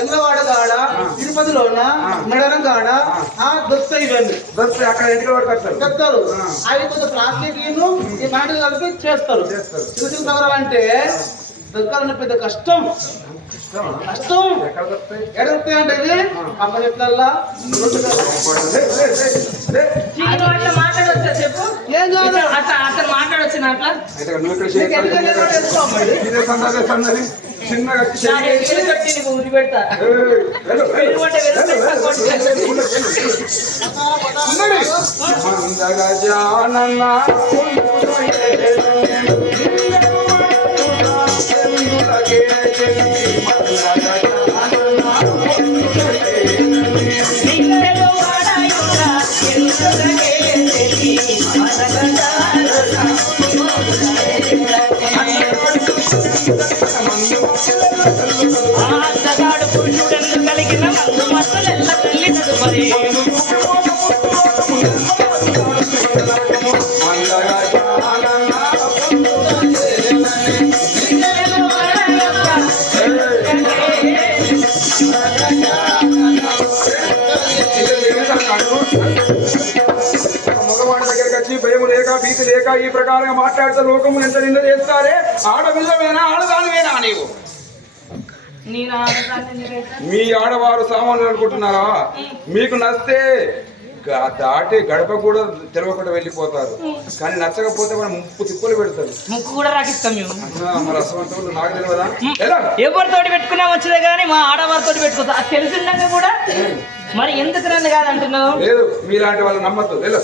ఎల్లవాడ కాడ తిరుపతిలోన నడనం కాడ దొరుకుతాయి ఇవన్నీ దొరుకుతాయి. అక్కడ ఇంటికి పట్టుకొస్తారు చెప్తారు. అవి కొంచెం ప్లాస్టిక్ ఈ నాటికి కలిపి చేస్తారు. చిన్న చిన్న నగరాలంటే దొరకాలన్న పెద్ద కష్టం. కష్టం ఎక్కడ దొరుకుతాయి అంటే ఇది అమ్మ చెట్లల్లా చెప్పు. ఏం కాదు అతను మాట్లాడొచ్చిన అట్లా చిన్నగా ఊరి పెడతా అందగాడు పురుషుడెందు కలిగిన మందు మసలెల్ల తల్లి తదుపరి మగవాడి దగ్గరికి వచ్చి భయం లేక భీతి లేక ఈ ప్రకారంగా మాట్లాడితే లోకము ఎంత నింద చేస్తారే. ఆడపిల్లమేనా ఆడదానివేనా నీవు? మీ ఆడవారు సామాన్లు అనుకుంటున్నారా? మీకు నచ్చితే దాటి గడప కూడా తెలవకుండా వెళ్ళిపోతారు. కానీ నచ్చకపోతే మనం ముప్పు తిప్పులు పెడతారు. ముక్కు కూడా రాకిస్తాం మేము. మరి అసలు నాకు తెలియదా? ఎవరితోటి పెట్టుకున్నా వచ్చిందే కానీ మా ఆడవారితో పెట్టుకోతా. అది తెలిసిందాక కూడా మరి ఎందుకు నన్ను కాదంటున్నావు? లేదు, మీలాంటి వాళ్ళు నమ్మద్దు. లేదు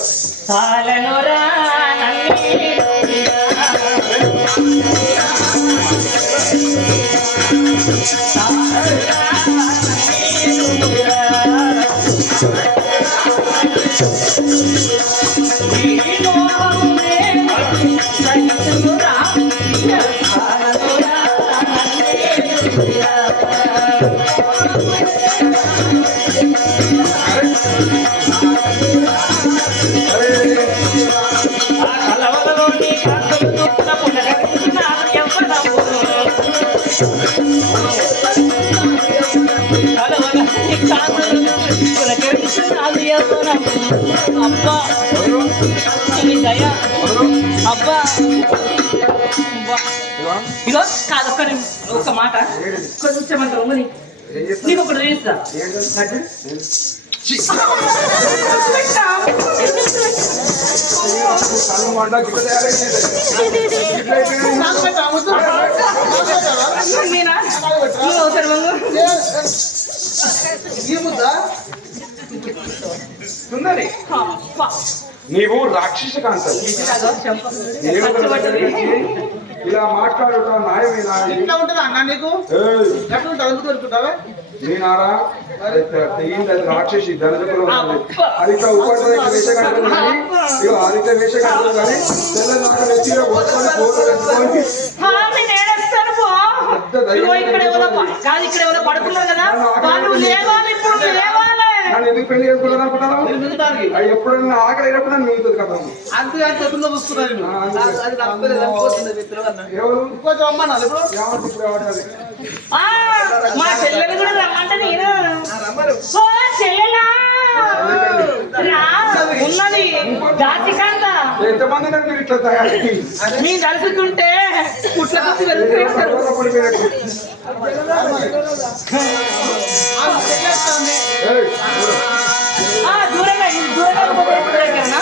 అబ్బా అబ్బా ఇదో కాదు ఒక్క మాట కొంచెం నీకు ఒకటి చేస్తా. సుందరి, నీవు రాక్షస కాంత ఇలా మాట్లాడుతా న్యాయమేనా? ఎట్లా ఉంటుంది అన్న నీకు? ఎట్లా ఉంటుంది? అందుకు దొరుకుతావా నేనారా? రాక్షసి ధనజకులు అదిక ఉపద్రవ వేషగంటలు అదిక వేషగంటలు కానీ తెల్ల నాకు నెత్తిలో వస్తున్న ఫోటో పెట్టుకొని నన్ను ఎందుకు పెళ్లి చేసుకుంటాను అనుకుంటాను? ఎప్పుడైనా ఆకలి అయినప్పుడు నన్ను మిగుతుంది కదా. ఎవరు ఇప్పుడు ఏమంటారు? మా చెల్లెలు కూడా రమ్మంటే నేను ఉన్నది దాచికాంత ఎంతమంది మీరు ఇట్లా తయారు మీరు తలుచుకుంటే పుట్ల కొద్ది వెళ్ళిపోతారు. దూరంగా దూరంగా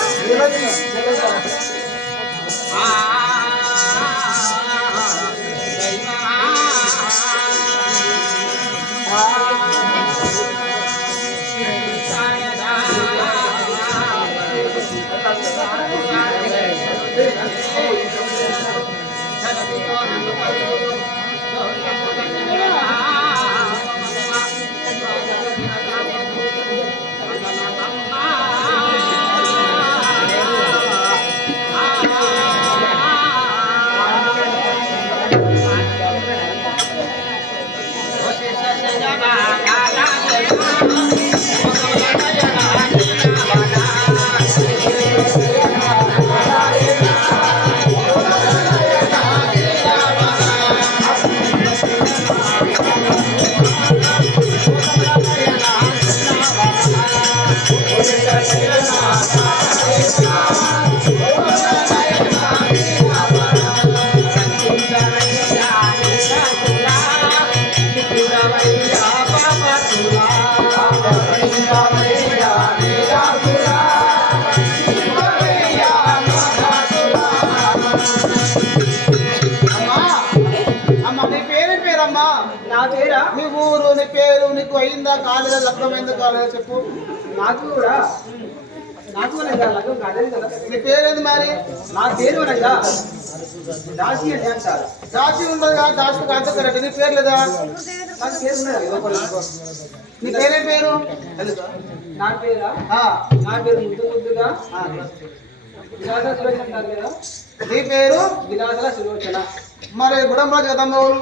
పేరు నీకు అయిందా కాలేదా లగ్నమైందా కాలేదా చెప్పు. నాకు కూడా లగ్నం కాలేదు కదా. నీ పేరేంది మరి? నా పేరు అనగా దాసి అని అంటారు. దాసి ఉండదు కదా, దాసి కాదు కరెక్ట్. నీ పేరు లేదా? నాకు పేరు ఉన్నది నీ పేరే పేరు? నా పేరా? నా పేరు ముద్దుగా విలాస సులోచన అంటారు కదా. నీ పేరు విలాస సులోచన. మరి గుడంరాజు కదమ్మ ఊరు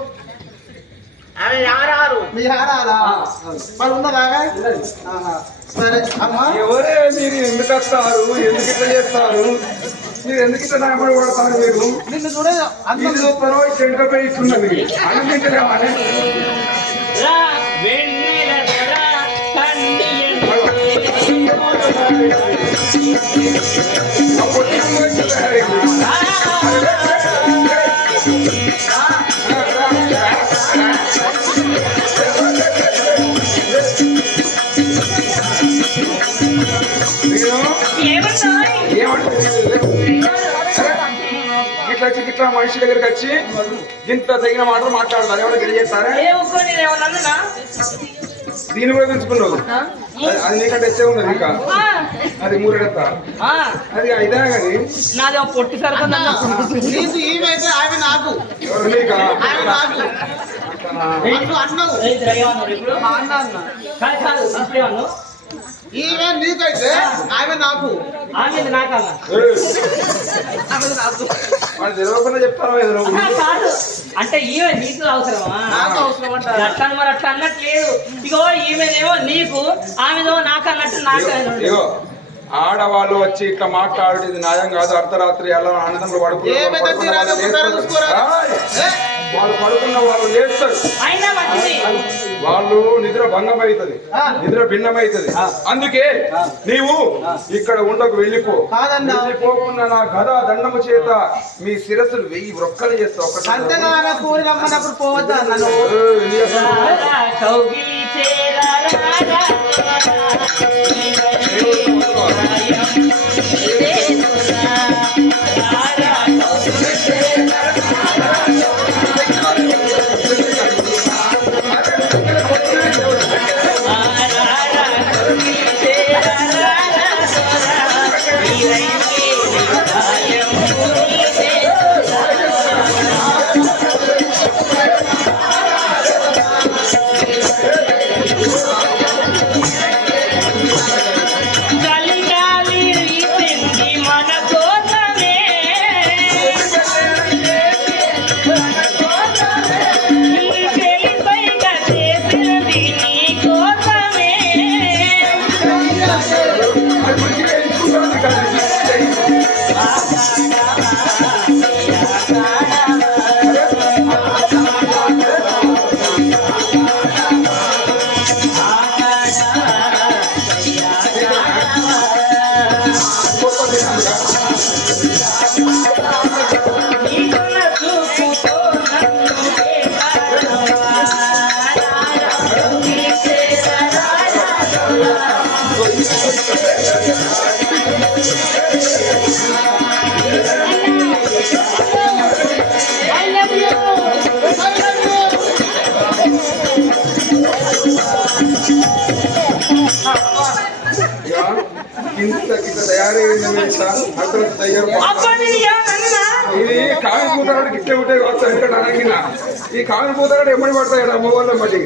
మీ ఆరాలా మరి ఉన్నదా? సరే అమ్మా. ఎవరే మీరు? ఎందుకు వస్తారు? ఎందుకు ఇట్లా చేస్తారు? మీరు ఎందుకు ఇట్లా నాయపడి పడతారు? మీరు నిన్ను చూడే మీరు చూస్తారో చెంటపై ఇస్తున్నది అన్నం తింటలేమని రా వెన్నెల దొర కన్నియను ఇట్లా మనిషి దగ్గరికి వచ్చి ఇంత తగిన మాటలు మాట్లాడతారు. ఏమైనా తెలియజేస్తారా? దీన్ని కూడా పెంచుకున్నావు. అది నీకంటే ఎక్కువ ఉన్నది. ఇంకా అది మూరెడత అది అయినా కానీ నాది పొట్టి సరుకుందా? నీకు ఈమెతే ఆమె నాకు ఎవరు నీకా? ఆమె నాకు అన్నావు ఇప్పుడు మా అన్న అన్న. కాదు కాదు ఇప్పుడేమన్నా ఈమె నీకైతే ఆమె నాకు ఆమె నాకన్నా ఆమె నాకు వాళ్ళు తెలియకుండా చెప్తాను ఏదో నువ్వు. కాదు అంటే ఈమె నీకు అవసరమా? నాకు అవసరం అంటారు. అట్లా మరి అట్లా అన్నట్లేదు. ఇగో ఈమెనేమో నీకు ఆమెదో నాకు అన్నట్టు నాకు ఇగో ఆడవాళ్ళు వచ్చి ఇట్లా మాట్లాడేది న్యాయం కాదు. అర్ధరాత్రి ఎలా ఆనందంలో వాళ్ళు పడుకున్న వాళ్ళు లేస్తారు. అయినా మంచిది. వాళ్ళు నిద్ర భంగం అవుతుంది, నిద్ర భిన్నమైతుంది. అందుకే నీవు ఇక్కడ ఉండకు, వెళ్ళిపో. వెళ్ళిపోకుండా నా గద దండము చేత మీ శిరస్సులు 1000 వ్రొక్కలు చేస్తావు. రమ్మన్నప్పుడు పోవద్దా నన్ను? కౌగిలి చేరా ఇది కావి పూతాడు గిట్టే ఉంటే ఇక్కడ అనగిన ఈ కావి పూతాడు ఎమ్మడి పడతాడు అమ్మవాళ్ళ మట్టి.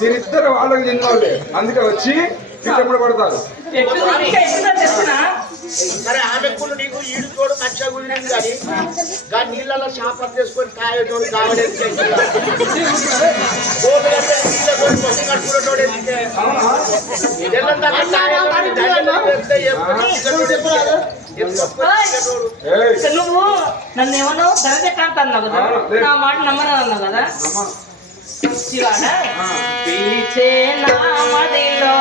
మీరిద్దరు వాళ్ళకి చెందిన వాళ్ళే, అందుకే వచ్చి ఇట్టెమ్మడి పడతారు. సరే ఆమె కూడా నీకు ఈడు తోడు మంచిగా ఉండింది కానీ దాని నీళ్ళలో చేపలు చేసుకొని కాయటోడు కావడం నువ్వు నన్ను ఏమన్నా ధరజ కాంత అన్నావు కదా, నా మాట నమ్మను అన్నావు కదా. శివాడ పిలిచే నా మదిలో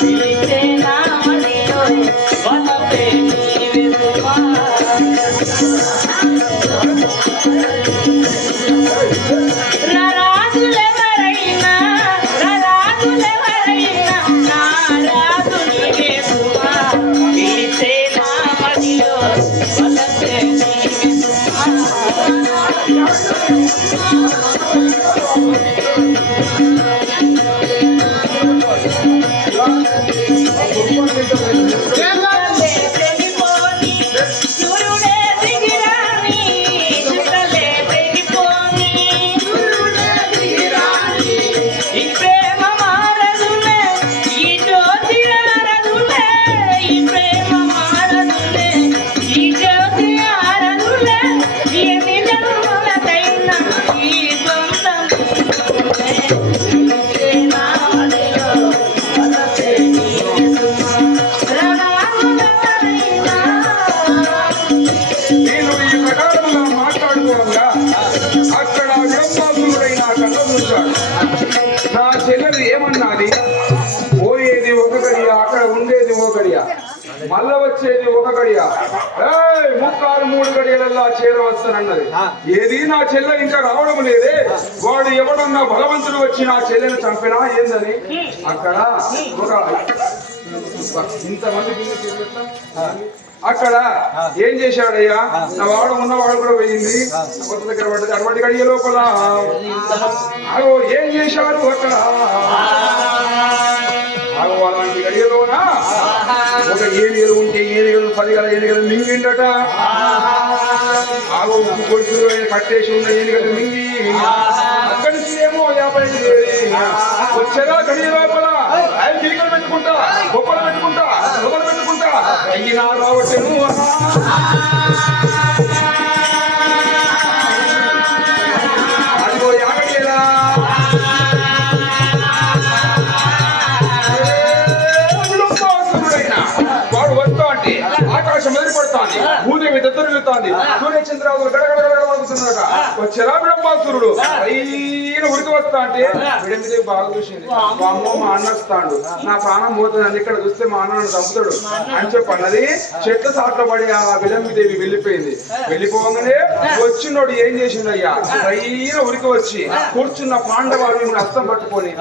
పిలిచే నా మదిలో వలపే నీవెవ్వా. రాజులెవరైనా నా రాజు నీవే సుమా. పిలిచే నా మదిలో వలపే నా చెల్లెలు ఏమన్నది? పోయేది ఒక గడియ, అక్కడ ఉండేది ఒక గడియ, మళ్ళా వచ్చేది ఒక గడియ, ముక్కాలు 3 గడియలల్లా చేరవస్తానన్నది. ఏది నా చెల్లె ఇంకా రావడం లేదే, వాడు ఎవడన్నా బలవంతుడు వచ్చి నా చెల్లెను చంపినా ఏందని అక్కడ ఒక ఇంతమంది అక్కడ ఏం చేశాడయ్యా? నా వాడు ఉన్నవాడు కూడా పోయింది, కొత్త దగ్గర పడ్డది. అటువంటి గడియ లోపల ఏం చేశాడు అక్కడ? అలాంటి గడియలోన ఒక ఏనుగలు ఉంటే ఏనుగలు 10 గల ఏనుగలు మింగిండట. ఆగో ఉప్పు కొడుకు కట్టేసి ఉన్న ఏనుగలు మింగి అక్కడి నుంచి ఏమో 50 వచ్చారా గడియ లోపల గిరికలు పెట్టుకుంటా, గొప్పలు పెట్టుకుంటా, గొప్పలు పెట్టుకుంటా అయ్యినా రావటను. అదిగో యాగడియరా వాడు వస్తా అంటే ఆకాశం ఎదురుపడుతోంది, భూదేవి దత్తరులుతోంది, సూర్యచంద్రాలు గడగడగడగడుతున్నారట. వచ్చారా బ్రహ్మాసురుడు అయిన ఉరికి వస్తా అంటే విడమిదేవి బాగా చూసింది. అమ్మో మా అన్న వస్తాడు, నా ప్రాణం పోతుంది, ఇక్కడ చూస్తే మా అన్న చంపుతాడు అని చెప్పన్నది. చెట్ల సాట్ల పడి ఆ విలంబిదేవి వెళ్ళిపోయింది. వెళ్ళిపోగానే వచ్చినోడు ఏం చేసిండయ్యా? అయిన ఉరికి వచ్చి కూర్చున్న పాండవాడు హస్తం పట్టుకొని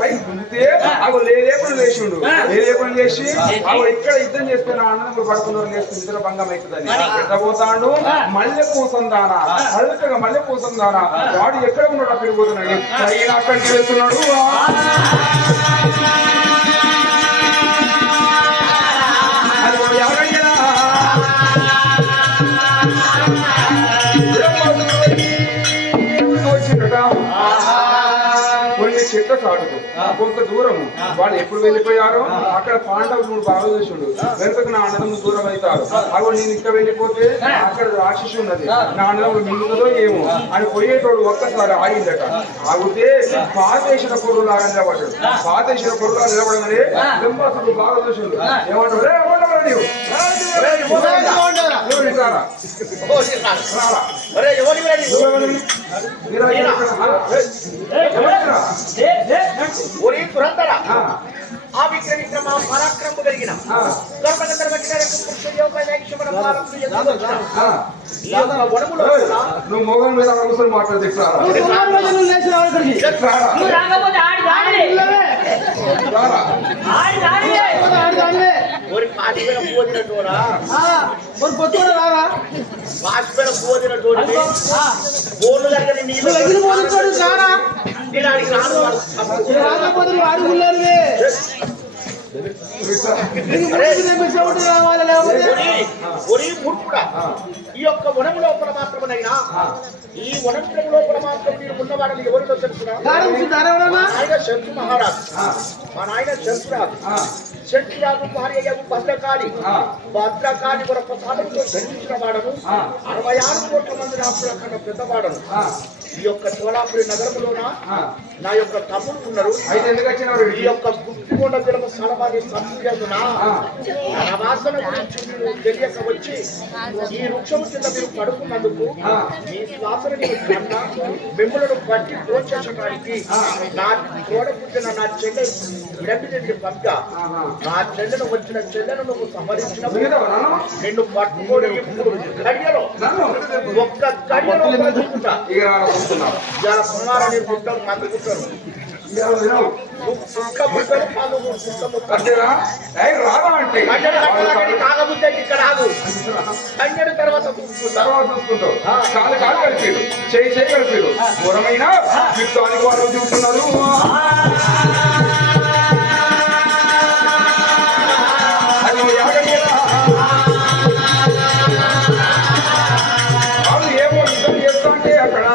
పై గుంజితే అవి లేకుండా లేచిండు. లేకుండా లేచి అవి ఇక్కడ యుద్ధం చేస్తే నా అన్నదమ్ములు పడుతున్నారు, లేస్తే నిద్ర భంగం అవుతుందని ఎక్కడపోతాడు. మల్లె పూసందాన అల్కగా మల్లె పూసందాన వాడు ఎక్కడ ఉన్నాడు అక్కడికి పోతున్నాడు, అక్కడికి వెళ్తున్నాడు. అది వాడు ఎవరయ్యా? వచ్చిండట కొన్ని చెట్ల సాటుకు కొంత దూరము. వాళ్ళు ఎప్పుడు వెళ్ళిపోయారో అక్కడ పాండవులు బాగా చూసిండు. వెనుకకు నా అన్నదమ్ములు దూరం అవుతారు. అవి నేను ఇంకా వెళ్ళిపోతే అక్కడ రాక్షసి ఉన్నది, నా అన్నదమ్ములు మింగుతుందో ఏమో అని పోయేటోడు ఒక్కసారి ఆగిందట. ఆగితే పాతేసిన పొరుగు లాగా నిలబడ్డాడు. పాతేసిన పొరుగు లాగా నిలబడగానే బ్రహ్మాసుడు బాగా చూసిండు. ఏమంటాడు? రే ఏమంటారా నీవు? ఆ విక్రమిక్రమ పరాక్రమం కలిగిన నువ్వు మొగం మీద కూర్చొని మాట్లాడుతూ ఈ యొక్క వనం లోపల మాత్రమనైనా ఈ వనం లోపల మాత్రం మీరు ఉన్నవాడని ఎవరితో తెలుసుకున్నా? శంతు మహారాజు, మా నాయన శంతురాజు. శంతురాజు భార్య భద్రకాళి. భద్రకాళి వరకు సాధనతో జన్మించిన వాడను. 66 కోట్ల మంది రాష్ట్రాల కన్నా పెద్దవాడను. ఈ యొక్క చోళాపురి నగరంలోన నా యొక్క తమ్ముడు ఉన్నారు. ఈ యొక్క గుర్తికొండ విలమ సలమాది సంస్కృతున వాసన గురించి మీరు తెలియక వచ్చి ఈ వృక్షము కింద మీరు పడుకున్నందుకు మీ శ్వాసను కన్నా మిమ్మల్ని బట్టి ప్రోత్సహించడానికి నా తోడ పుట్టిన నా చెల్లె ఇరండి పంప నా చెల్లెను వచ్చిన చెల్లెను నువ్వు సంహరించినప్పుడు నిన్ను పట్టుకొని గడియలో ఒక్క గడియలో ఇలా కుమారుని పుట్టారు మంది పుట్టారు. సుక్క ముక్కలు పాలు సుక్క ముక్కలు అంతేనా రాదా అంటే కాగబుద్ధి అయితే ఇక్కడ రాదు కంజడు తర్వాత చూసుకుంటావు కాలు కాలు కలిపారు చేయి చేయి కలిపారు ఘోరమైన యుద్ధానికి వాళ్ళు చూస్తున్నారు అది వాళ్ళు ఏమో యుద్ధం చేస్తా అంటే అక్కడ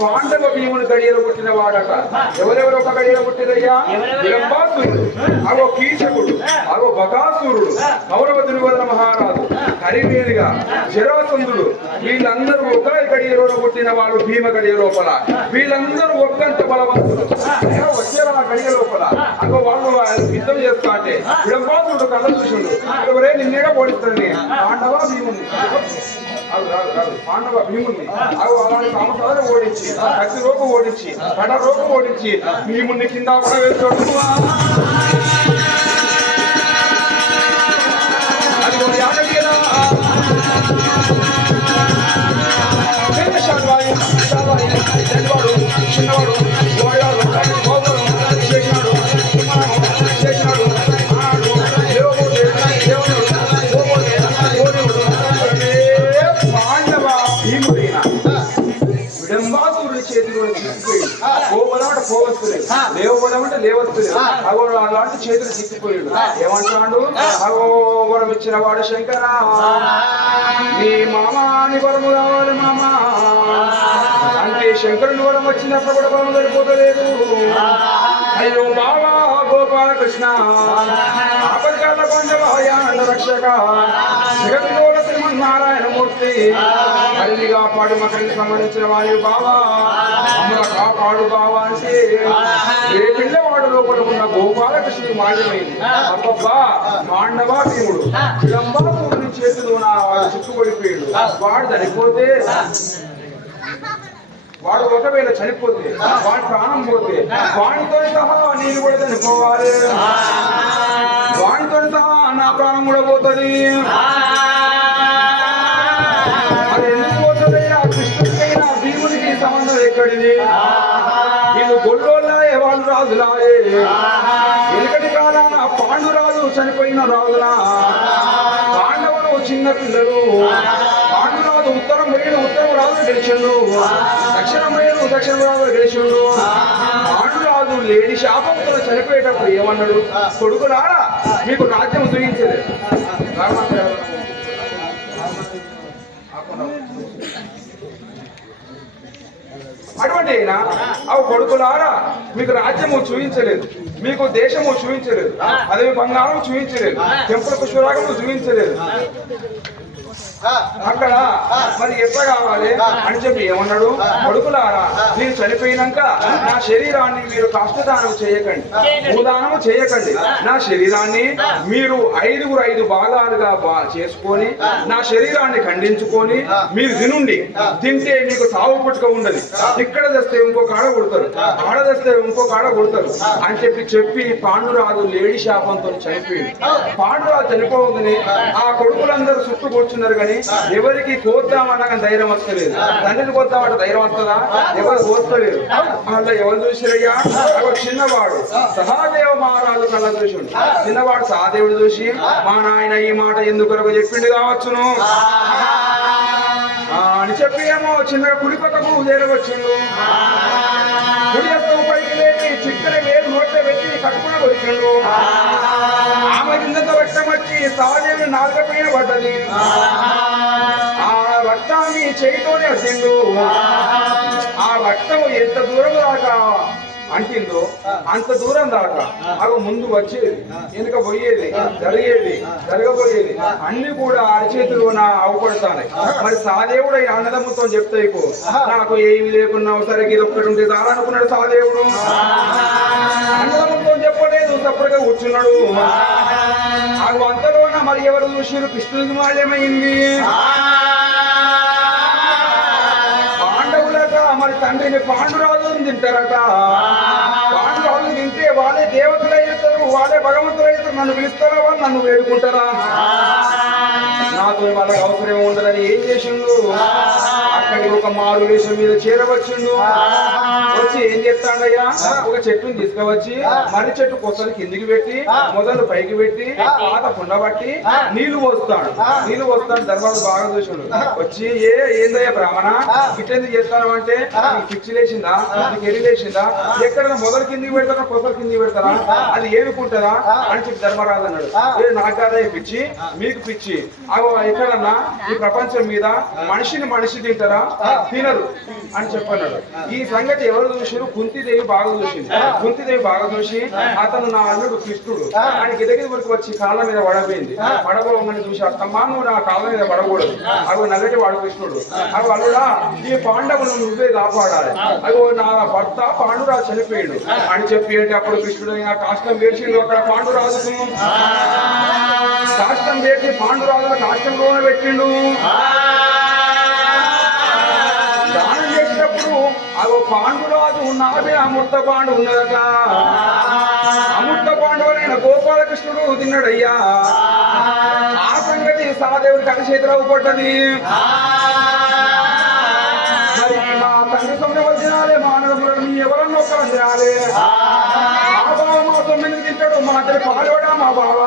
పాండవ భీముని గడియలు పుట్టిన వాడట ఎవరెవరు ఒక గడియలు పుట్టిరయ్యా విలంబాసురుడు అవో కీచకుడు అవో బకాసురుడు కౌరవ దుర్యోధన మహారాజు హరివేలిగా జరాసంధుడు వీళ్ళందరూ ఒక గడియలో పుట్టిన వాళ్ళు భీమ గడియ లోపల వీళ్ళందరూ ఒక్కంత బలవంతులు వచ్చారు ఆ గడియ లోపల అగో వాళ్ళు యుద్ధం చేస్తా అంటే విలంబాసురుడు కళ్ళ చూసిండు ఎవరే నిన్నేగా ఓడిస్తాడని పాండవ భీముని పాండవ భీముని అలాంటి సామసాలు ఓడించి కత్తి రోగం ఓడించి కడ రోగం ఓడించి భీముని కింద కూడా వేస్తాడు అది చిన్నవాడు చేసినాడు చేసినాడు విడంబాసురుడి చేతిలో పోవడం పోవస్తులేదు లేవడం అంటే లేవస్తులేదు అగో అలాంటి చేతులు చిక్కిపోయాడు ఏమంటాడు అగో వరం ఇచ్చిన వాడు శంకరా నీ మామాని వరము కావాలి మామా అంటే శంకరుని వరం వచ్చినప్పుడు కూడా వరం సరిపోతలేదు అయ్యో బాబా గోపాలకృష్ణ ఆపత్కాల కొండవాయానంద రక్షక జగద్గోళ శ్రీమన్నారాయణమూర్తి అల్లిగా పాడు మకరికి సంబంధించిన వాయు బావా అమ్మల కాపాడు బావా అంటే ఏ పిల్లవాడు లోపల ఉన్న గోపాలకృష్ణ మాయమైంది అబ్బబ్బా మాండవ భీముడు విలంబాసురుని చేతులు నా చిక్కుపడిపోయాడు వాడు చనిపోతే వాడు ఒకవేళ చనిపోతే వాడి ప్రాణం పోతే వాడితో సహా నేను కూడా చనిపోవాలి వాడితో సహా నా ప్రాణం కూడా పోతుంది అది ఎందుకు పోతుందయ్యా కృష్ణుడికైనా భీమునికి సంబంధం ఎక్కడిది వీళ్ళు గొల్లోళ్ళే వాళ్ళు రాజులాయే ఎనకటి కాలాన పాండురాజు చనిపోయిన రాజులా పాండవులు చిన్న పిల్లలు పాండురాజు ఉత్తరం పోయిన ఉత్తరం రాజు గెలిచిండు దక్షిణం పోయిన దక్షిణ రాజు గెలిచిండు పాండురాజు లేని శాపంతో చనిపోయేటప్పుడు ఏమన్నాడు కొడుకులారా మీకు రాజ్యం చూపించలేదు అటువంటి అయినా అవి కొడుకులారా మీకు రాజ్యము చూపించలేదు మీకు దేశము చూపించలేదు అదే బంగారం చూపించలేదు చెంపుల పుష్పరాగము చూపించలేదు అక్కడ మరి ఎట్లా కావాలి అని చెప్పి ఏమన్నాడు కొడుకులారా మీరు చనిపోయినాక నా శరీరాన్ని మీరు కాష్టదానం చేయకండి భూదానము చేయకండి నా శరీరాన్ని మీరు 5 భాగాలుగా చేసుకొని నా శరీరాన్ని ఖండించుకొని మీరు తినుండి తింటే మీకు సాగు పుట్టుక ఉండదు ఇక్కడ తెస్తే ఇంకో కాడ కొడతారు ఆడ తెస్తే ఇంకో కాడ కొడతారు అని చెప్పి పాండురాజు లేడి శాపంతో చనిపోయింది పాండురాజు చనిపోవద్దని ఆ కొడుకులందరూ చుట్టూ కూర్చున్నారు కానీ ఎవరికి కోద్దామన్నా ధైర్యం వస్తలేదు తండ్రిని కోద్దామంటే ధైర్యం వస్తుందా ఎవరు కోస్తలేదు అలా ఎవరు చూసిరయ్యా చిన్నవాడు సహాదేవ మహారాజు కళ్ళ చూసిండు చిన్నవాడు సహాదేవుడు చూసి మా నాయన ఈ మాట ఎందుకు చెప్పిండు కావచ్చును అని చెప్పి ఏమో చిన్నగా కుడి పక్కకు చేరవచ్చిండు కుడి హస్తం పైకి లేచి చిక్కన వేలు నోట్లో పెట్టి కట్టుకుని కొరికిండు ఆమె కిందతో రక్తం వచ్చి సహదేవుని నాలుక పైన పడ్డది ఆ రక్తాన్ని చేయితోనే అడ్డిండు ఆ రక్తము ఎంత దూరం దాకా అంటిందో అంత దూరం దాకా అవి ముందు వచ్చేది వెనుక పోయేది జరిగేది జరగబోయేది అన్ని కూడా అరిచేతులు నా అవపడతాయి మరి సహదేవుడు అన్నదమ్ముతో చెప్తే నాకు ఏమి లేకున్నా సరే ఇది ఒక్కటి ఉంటే చాలా అనుకున్నాడు సహదేవుడు అన్నదమ్ముతో చెప్పలేదు తప్పగా కూర్చున్నాడు అవి అంతలోన మరి ఎవరు చూసిరు కృష్ణుడికి మాల్యమైంది పాండవులట మరి తండ్రిని పాండురాజుని తింటారట పాండురాజు తింటే వాళ్ళే దేవతలు అవుతారు వాళ్ళే భగవంతులు అవుతారు నన్ను పిలుస్తారా వాళ్ళు నన్ను వేడుకుంటారా నాతో వాళ్ళకి అవసరం ఉండదని ఏం చేసిండు అక్కడికి ఒక మారు వేషం మీద చేరవచ్చుండు. వచ్చి ఏం చేస్తాడయ్యా, ఒక చెట్టుని తీసుకువచ్చి మర్రి చెట్టు కొసలు కిందికి పెట్టి మొదలు పైకి పెట్టి పాత కుండబట్టి నీళ్లు పోస్తాడు. నీళ్లు పోస్తాడు. ధర్మాలు బాగా చూసాడు. వచ్చి ఏందయ్యా బ్రాహ్మణ ఇట్లెందుకు చేస్తాను అంటే, నీకు పిచ్చి లేచిందా, నీకు ఎరి లేచిందా, ఎక్కడైనా మొదలు కిందికి పెడతారా కొసలు కిందికి పెడతారా, అది ఏనుకుంటారా అని చెప్పి ధర్మరాజు అన్నాడు. నాకు కాదయ్య పిచ్చి, మీకు పిచ్చి. ఎక్కడన్నా ఈ ప్రపంచం మీద మనిషి తింటారా, తినరు అని చెప్పన్నాడు. ఈ సంగతి ఎవరు చూసిరు? కుంతిదేవి బాగా చూసింది. కుంతిదేవి బాగా చూసి అతను నా అల్లుడు కృష్ణుడు ఆయన గిదగిరి వరకు వచ్చి కాళ్ళ మీద పడబోయింది. పడబోమని చూసి అత్తమ్మా నువ్వు నా కాళ్ళ మీద పడకూడదు, అవి నల్లటి వాడు కృష్ణుడు. అవి అల్లుడా ఈ పాండవులను నువ్వే కాపాడాలి, అవి నా భర్త పాండురాజు చనిపోయాడు అని చెప్పి అంటే అప్పుడు కృష్ణుడు కాష్టం వేసిండు. అక్కడ పాండురాజు కాష్టం వేసి పాండురాజుల కాష్టంలోనే పెట్టిండు. దానం చేసినప్పుడు అగో పాండురాజు నాదే అమృత పాండు ఉన్నదట. అమృత పాండవులైన గోపాలకృష్ణుడు తిన్నాడయ్యా. ఆ సంగతి సహదేవుడికి అరిచేతిరావు పడ్డది. మరి మా తండ్రి సొమ్మె వచ్చినాలే మానవుడు ఎవరన్నా ఒక్కరు తినాలే. మా బావ మా సొమ్మెను తింటాడు, మా తల్లి పాల్పడా మా బావ.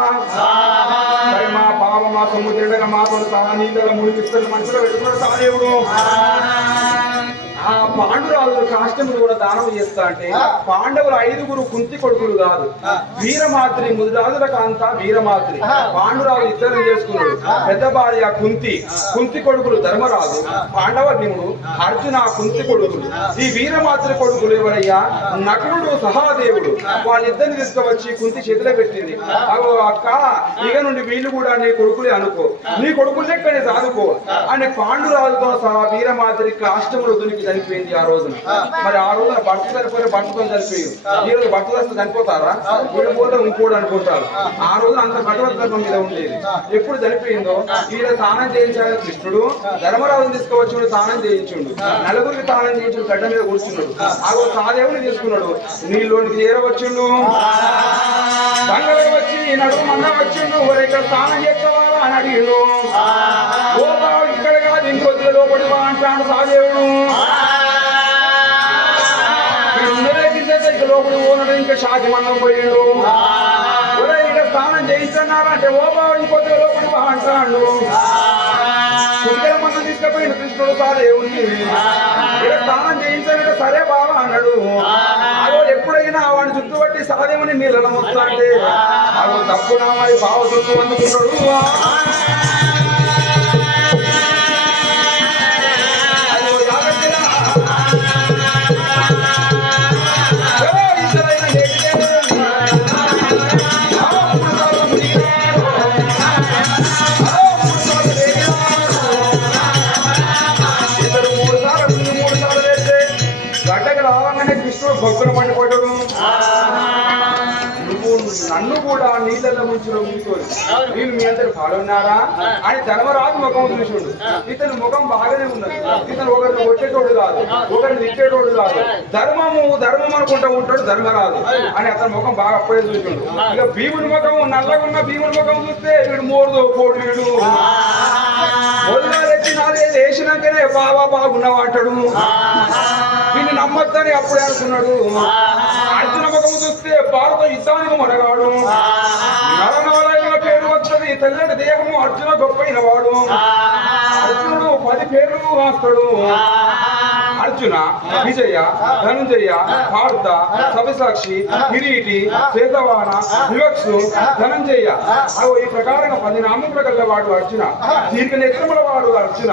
మరి మా బావ మా సొమ్ము తిండగా మాతో సహా నీళ్ళలో మునిపిస్తున్న మనుషులు పెట్టుకున్నాడు సహదేవుడు. ఆ పాండురాజులు కాష్టములు కూడా దానం చేస్తా అంటే పాండవులు 5గురు కుంతి కొడుకులు కాదు, వీరమాత్రి ముదిరాజుల కాంత వీరమాత్రి. పాండురాజు ఇద్దరు చేసుకున్నాడు. పెద్ద భార్య కుంతి కొడుకులు ధర్మరాజు, పాండవ భీముడు, అర్జున కుంతి కొడుకులు. ఈ వీరమాత్రి కొడుకులు ఎవరయ్యా? నకులుడు సహాదేవుడు. వాళ్ళిద్దరిని తీసుకువచ్చి కుంతి చేతిలో పెట్టింది. అగో అక్క, ఇక నుండి వీళ్ళు కూడా నీ కొడుకులే అనుకో, నీ కొడుకులు లెక్కనే సాదుకో అని పాండురాజుతో సహా వీరమాత్రి కాష్టములు దునికి చనిపోయింది ఆ రోజున. మరి ఆ రోజున భర్త చనిపోయిన భర్తతో చనిపోయారు. ఈ రోజు భర్త వస్తే చనిపోతారా? వీళ్ళు పోతే ఇంకోటి అనుకుంటారు. ఆ రోజున అంత భగవద్గర్భం మీద ఉండేది. ఎప్పుడు చనిపోయిందో ఈయన తానం చేయించాలని కృష్ణుడు ధర్మరాజుని తీసుకువచ్చుడు, తానం చేయించుండు. నలుగురికి తానం చేయించుడు, గడ్డ మీద కూర్చున్నాడు. ఆ రోజు సహదేవుని తీసుకున్నాడు, నీళ్ళలోనికి చేరవచ్చుండు. బంగారు వచ్చి నడుము మన్న వచ్చిండు. ఇక్కడ స్నానం చేస్తావారా అని అడిగిండు. ఇక్కడ కాదు ఇంకొద్దిగా లోపడి అంటాడు సహదేవుడు. లోపలి ఓనడు ఇంకా షాకి మన్నం పోయిండు. ఇక్కడ స్నానం చేయిస్తున్నారంటే ఓ బాబు ఇంకొద్దిగా లోపలి అంటాడు. కుండల మన్నం తీసుకుపోయిండు కృష్ణుడు సహదేవుడికి. ఇక్కడ స్నానం చేయించాలంటే సరే బాబా అన్నాడు. అదో ఎప్పుడైనా వాడిని చుట్టుపట్టి సహదేవుని నీళ్ళలో వస్తా అంటే అదో తప్పునా మరి బావ చుట్టూ అందుకుంటాడు. భక్తులు మండిపడ్డాడు. నువ్వు నన్ను కూడా నీళ్ళలో ముంచులో ముంచుకోరు, నేను మీ అందరు పాల్గొన్నారా అని ధర్మరాజు ముఖం చూసాడు. ఇతని ముఖం బాగానే ఉన్నది. ఇతను ఒకరిని కొట్టేటోడు కాదు, ఒకరిని తిట్టేటోడు కాదు. ధర్మం అనుకుంటూ ఉంటాడు ధర్మరాజు అని అతని ముఖం బాగా అప్పుడే చూసాడు. ఇక భీముని ముఖం నల్లగా ఉన్న భీముని ముఖం చూస్తే వీడు మోరుదో పోడు, వీడు మొదలెత్తి నాలుగైదు వేసినాకనే బాబా బాగున్నవాటాడు. వీడిని నమ్మొద్దని అప్పుడే అనుకున్నాడు. అర్జున ముఖము చూస్తే భారత యుద్ధానికి మొనగాడు. నరనారాయణ పేరు వస్తుంది, తెల్లటి దేహము. అర్జున గొప్పైన వాడు. అర్జునుడు 10 పేర్లు రాస్తాడు. అర్జున, విజయ, ధనుంజయ, పార్థ, సవిసాక్షి, కిరీటి, శ్వేతవాహన, వివక్షు, ధనంజయ. అవి ఈ ప్రకారంగా 10 నామములు గలవాడు అర్జున. దీర్ఘ నేత్రముల వాడు అర్జున.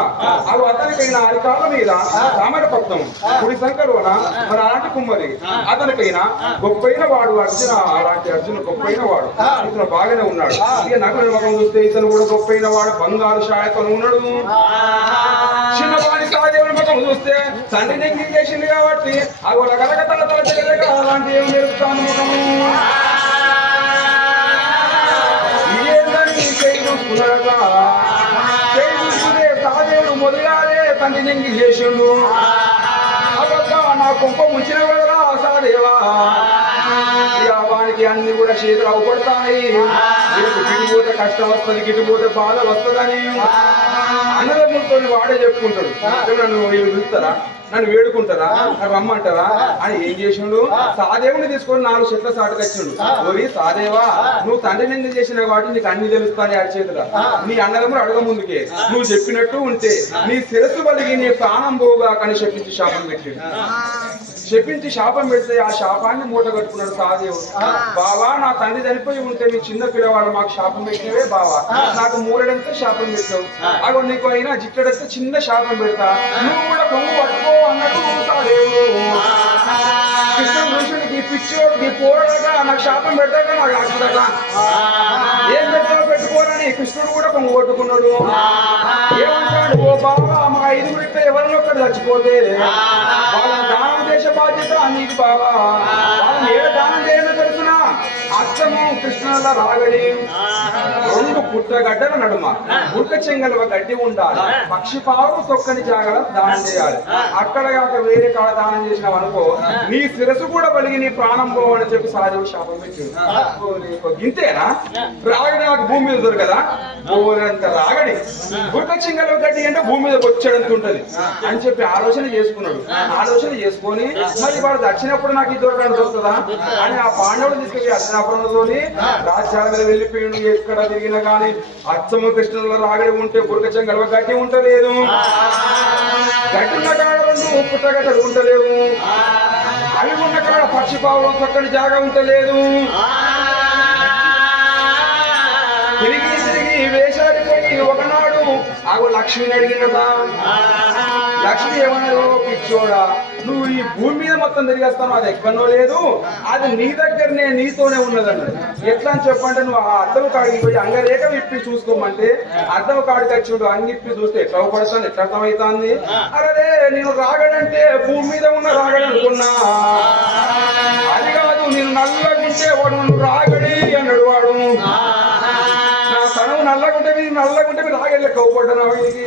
అవి అతనికైనా అరికాళ్ళ మీద తామరపత్రం, కుడి సంకలోన మరి అలాంటి కుమ్మరి. అతనికైనా గొప్పైన వాడు అర్జున. అలాంటి అర్జున గొప్పైన వాడు. ఇతను బాగానే ఉన్నాడు. ఇక నకుల ముఖం చూస్తే ఇతను కూడా గొప్పైన వాడు, బంగారు షాయతో ఉన్నాడు. చిన్నవాడి సహదేవుని ముఖం చూస్తే తండ్రి నెగ్గి చేసింది కాబట్టి అవి రకరక తల తెలియగా అలాంటి ఏం జరుగుతాను ముఖము. ఇదేందని చేయి చూసుకున్నాడట. చేయి చూసుకునే సహదేవుడు మొదలాలే తండ్రి నెగ్గి చేసిండు. అబ్బా నా కుంప ముంచిన కదరా సహదేవా, ఇక వానికి అన్ని కూడా చేతులు అవపడతాయి. గిట్టుపోతే కష్టం వస్తుంది, గిట్టుపోతే బాధ వస్తుందని అన్నదమ్ములతో వాడే చెప్పుకుంటాడు. నన్ను వీళ్ళు పిలుస్తారా, నన్ను వేడుకుంటారా, నన్ను రమ్మంటారా అని ఏం చేసిండు? సాదేవుని తీసుకొని 4 చెట్ల సాటుకు వచ్చిండు. ఓరి సాదేవా, నువ్వు తండ్రి నింద చేసిన వాటి నీకు అన్ని తెలుస్తాను ఆడి చేతుల. నీ అన్నదమ్ములు అడగ ముందుకే నువ్వు చెప్పినట్టు ఉంటే నీ శిరస్సు బలిగి నీ ప్రాణం పోగా కానీ చెప్పించి శాపం పెట్టాడు. చెప్పించి శాపం పెడితే ఆ శాపాన్ని మూట కట్టుకున్నాడు సాదేవుడు. బావా, నా తండ్రి చనిపోయి ఉంటే మీ చిన్న పిల్లవాడు మాకు శాపం పెట్టినవే బావా, నాకు మూరడంతా శాపం పెట్టావు. అగో నీకు అయినా జిట్టడంతా చిన్న శాపం పెడతా, నువ్వు కూడా కొంగు పట్టుకో అన్నట్టు సాదేవుడు. కృష్ణుడు ఋషుడికి పిచ్చోడికి పోరాడగా నాకు శాపం పెట్టాక నాకు ఆశదట ఏం పెట్టావు పెట్టుకోరని కృష్ణుడు కూడా కొంగు పట్టుకున్నాడు. ఏమంటాడు? ఓ బావా, మా 5 ఇట్లా ఎవరినో ఒక్కడు చచ్చిపోతే వాళ్ళ దానం చేసే బాధ్యత నీకు బావా. వాళ్ళని ఏ దానం చేయాలో తెలుసునా? అచ్చము కృష్ణుల రాగడి 2 పుట్టగడ్డల నడుమ ఉడక చెంగలవ గడ్డి ఉండాలి. పక్షిపావు తొక్కని జాగ్రత్త దానం చేయాలి. అక్కడ కాక వేరే కాడ దానం చేసినావు అనుకో, నీ శిరస్సు కూడా బలిగి నీ ప్రాణం పోవని చెప్పి సాదేవుడు శాపం పెట్టింది. ఇంతేనా? రాగడి నాకు భూమి మీద దొరకదా? పోనంత రాగడి ఉడక చెంగలవ గడ్డి అంటే భూమి మీద వచ్చేంత ఉంటది అని చెప్పి ఆలోచన చేసుకున్నాడు. ఆలోచన చేసుకొని మరి వాడు దక్షిణప్పుడు నాకు ఇది దొరుకుతుందా అని ఆ పాండవుడు తీసుకెళ్ళి అర్జునాపురంలోని రాజ్యాల మీద వెళ్ళిపోయిండు. ఎక్కడ తిరిగినా గాని అచ్చము కృష్ణుల రాగడి ఉంటే బురక గడవ గట్టి ఉంటలేదు, గట్టి ఉన్న కాడ 2 పుట్టగడ్డలు ఉంటలేవు, అవి ఉన్న కాడ పక్షిపావులు చక్కని జాగా ఉంటలేదు. తిరిగి తిరిగి వేషాడిపోయి ఒకనాడు ఆగో లక్ష్మిని అడిగినదా. లక్ష్మి ఏమన్నారు? పిచ్చోడా, నువ్వు ఈ భూమి మీద మొత్తం తిరిగేస్తాను, అది ఎక్కడో లేదు, అది నీ దగ్గరనే నీతోనే ఉన్నదన్నాడు. ఎట్లా అని చెప్పంటే నువ్వు ఆ అద్దం కాడికి పోయి అంగరేఖ విప్పి చూసుకోమంటే అద్దం కాడికి వచ్చిండు. అంగిప్పి చూస్తే ఎట్లా పడతాను, ఎట్లా అర్థమవుతుంది? అరే నేను రాగడంటే భూమి మీద ఉన్న రాగడి అనుకున్నా, అది కాదు నేను నల్లగుంటే వాడు నువ్వు రాగడి అన్నాడు. వాడు నా తనువు నల్లగుంటే మీరు రాగడి కవ్వబడ్డాను. వీడికి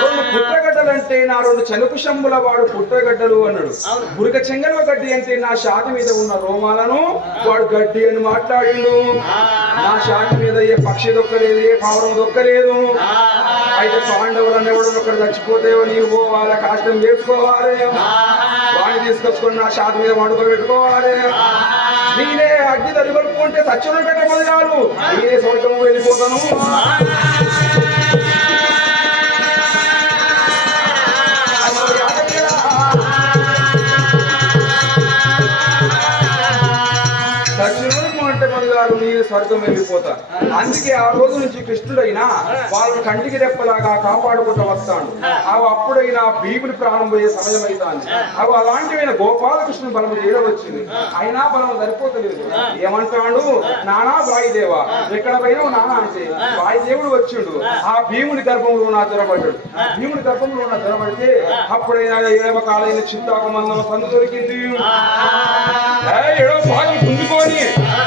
2 పుట్టగడ్డలు అంటే నా 2 చెనుపు శంబుల వాడు పుట్టగడ్డలు అన్నాడు. బురక చెంగల్వ గడ్డి అంటే నా షాతి మీద ఉన్న రోమాలను వాడు గడ్డి అని మాట్లాడిండు. నా షాతి మీద ఏ పక్షి దొక్కలేదు, ఏ పావురం దొక్కలేదు. అయితే పాండవులు అనేవాడు ఒకరు చచ్చిపోతే నీవు వాళ్ళ కాష్టం చేసుకోవాలి, వాడిని తీసుకొచ్చుకొని నా షాతి మీద వండుకోబెట్టుకోవాలి. నేనే అగ్ని తరిగొలుపుకుంటే సత్యం పెట్టబోదు చాలు, నేనే స్వర్గము వెళ్ళిపోతాను. నేను స్వర్గం వెళ్ళిపోతా. అందుకే ఆ రోజు నుంచి కృష్ణుడైనా వాళ్ళని కంటికి రెప్పలాగా కాపాడుకుంటూ వస్తాడు. అవి అప్పుడైనా భీముని ప్రాణం పోయే సమయం అవుతాను. అవి అలాంటివైన గోపాలకృష్ణుని బలము వచ్చింది. అయినా బలం సరిపోతలేదు. ఏమంటాడు? నానా వాయుదేవా, ఎక్కడ పోయినా నానా అంటే వాయుదేవుడు వచ్చిండు. ఆ భీముని గర్భంలో నా జ్వరపడ్డాడు. భీముని గర్భంలో నా జ్వరపడితే అప్పుడైనా ఏడవ కాలైన చింతాకు మందం సందు దొరికింది. ఏడవ భాగం గుంజుకొని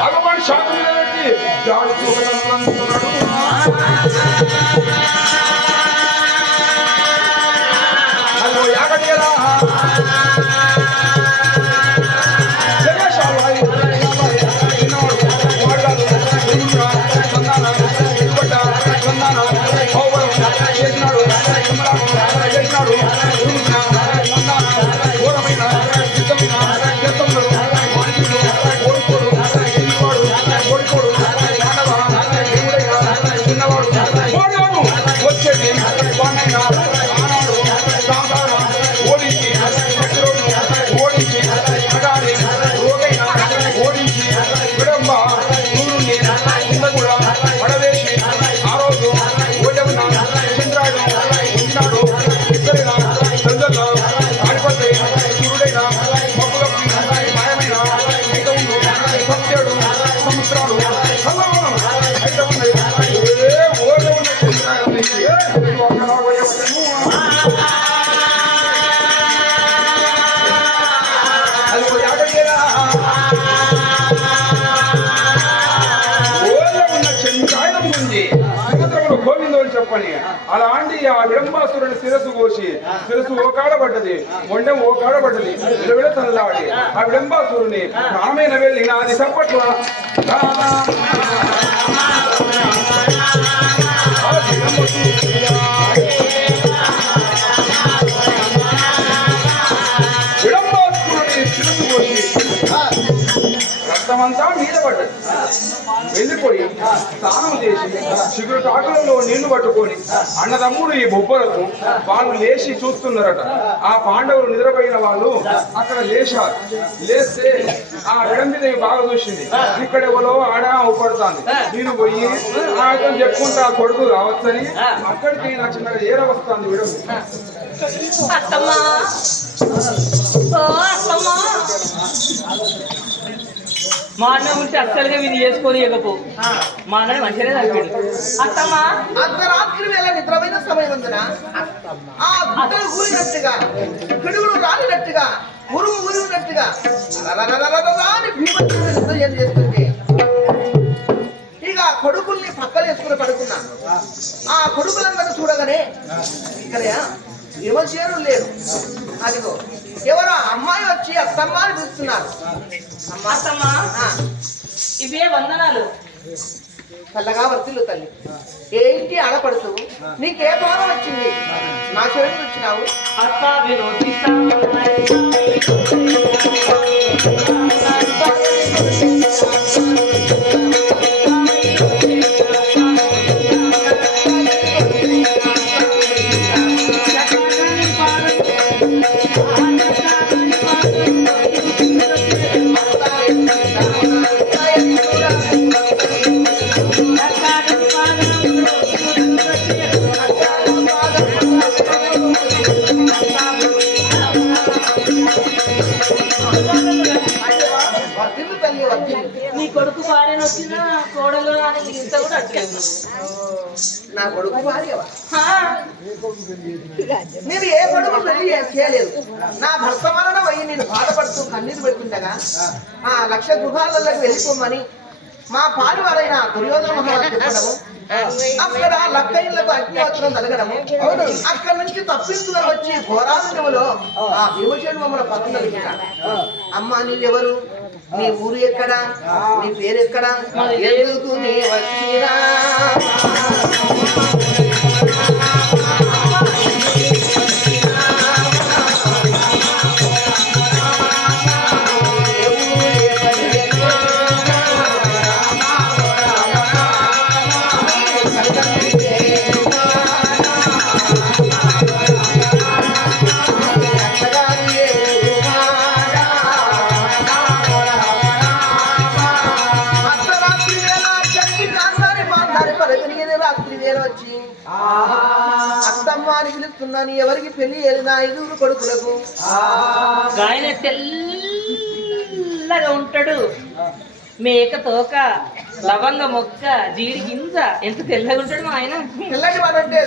అగవాడి శాతం మీద పెట్టి జాడి చూడగలుగుతున్నాడు. హలో యాగడియరా చెప్పని అలాంటి ఆ విడంబాసురుని శిరస్సు కోసి శిరస్సు ఓకాడబడ్డది, మొండెం ఓకాడబడ్డది, విడవిడ తనలాడి ఆ విడంబాసురుని ప్రాణమైన వెళ్ళి నాది చప్పట్ల విడంబాసురుని శిరస్సు కోసి రక్తమంతా మీద పడ్డది. వెళ్ళిపోయి స్నానం చేసి చిగురు కాకులలో నీళ్లు పట్టుకొని అన్నదమ్ముడు ఈ బొబ్బలకు వాళ్ళు లేచి చూస్తున్నారట. ఆ పాండవులు నిద్రపోయిన వాళ్ళు అక్కడ లేచారు. లేస్తే ఆ విడంబిదేవి బాగా చూసింది, ఇక్కడ ఎవరో ఆడ ఊపడుతుంది, నేను పోయి ఆయన చెప్పుకుంటా కొడుకు రావచ్చని అక్కడికి నా చిన్నగా ఏర వస్తుంది విడంబి. అత్తమ్మా మా అన్న ఉంటే అస్సలుగా వీళ్ళు చేసుకొని ఇవ్వకపో. మా అన్నని మంచిగానే తగ్గాడు. అత్తమ్మా అర్ధరాత్రి వేళ నిద్రమైన సమయం ఉందిన ఆ గుట్టలు కూలినట్టుగా పిడుగులు రాలినట్టుగా ఉరుము ఊరినట్టుగా ఏం చేస్తుంది. ఇక కొడుకుల్ని పక్కన వేసుకుని పడుకున్నాను. ఆ కొడుకులందరూ చూడగానే ఇక్కడ విమర్శలు లేరు. అదిగో ఎవరో అమ్మాయి వచ్చి అత్తమ్మ అని పిలుస్తున్నారు. అత్తమ్మా ఇవే వందనాలు. చల్లగా వర్తిల్లు తల్లి. ఏంటి ఆడపడుతూ నీకే దూరం వచ్చింది? నా చెవికి వచ్చినావు. అత్త వినోది వర్తిల్లు తల్లి వర్తిల్లు. నీ కొడుకు భార్య వచ్చినా కోడలు అని ఇంత కూడా అట్లేదు. నా కొడుకు భార్యవా? నేను ఏ కొడుకు పెళ్లి చేయలేదు. నా భర్త మరణం అయ్యి నేను బాధపడుతూ కన్నీరు పెడుతుండగా ఆ 1,00,000 గృహాలలోకి వెళ్ళిపోమని మా పాలువారైన దుర్యోధన మహారాజు చెప్పడము, అక్కడ 1,00,000 ఇళ్లకు అగ్నిహోత్రం జరగడము, అక్కడ నుంచి తప్పించుకొని వచ్చి ఘోరారణ్యములో ఆ భీమసేనుడు మమ్మల్ని పక్కన అమ్మ నీవెవరు, నీ ఊరు ఎక్కడ, నీ పేరు ఎక్కడ, ఎందుకు నీ వచ్చినా అత్తమ్మాని పిలుస్తున్నాను. ఎవరికి పెళ్లి వెళ్ళినా 5 కొడుకులకు. ఆయన తెల్లగా ఉంటాడు, మేక తోక, లవంగ మొక్క, జీడి గింజ, ఎంత తెల్లగా ఉంటాడు మా ఆయన. పిల్లటి వాడంటే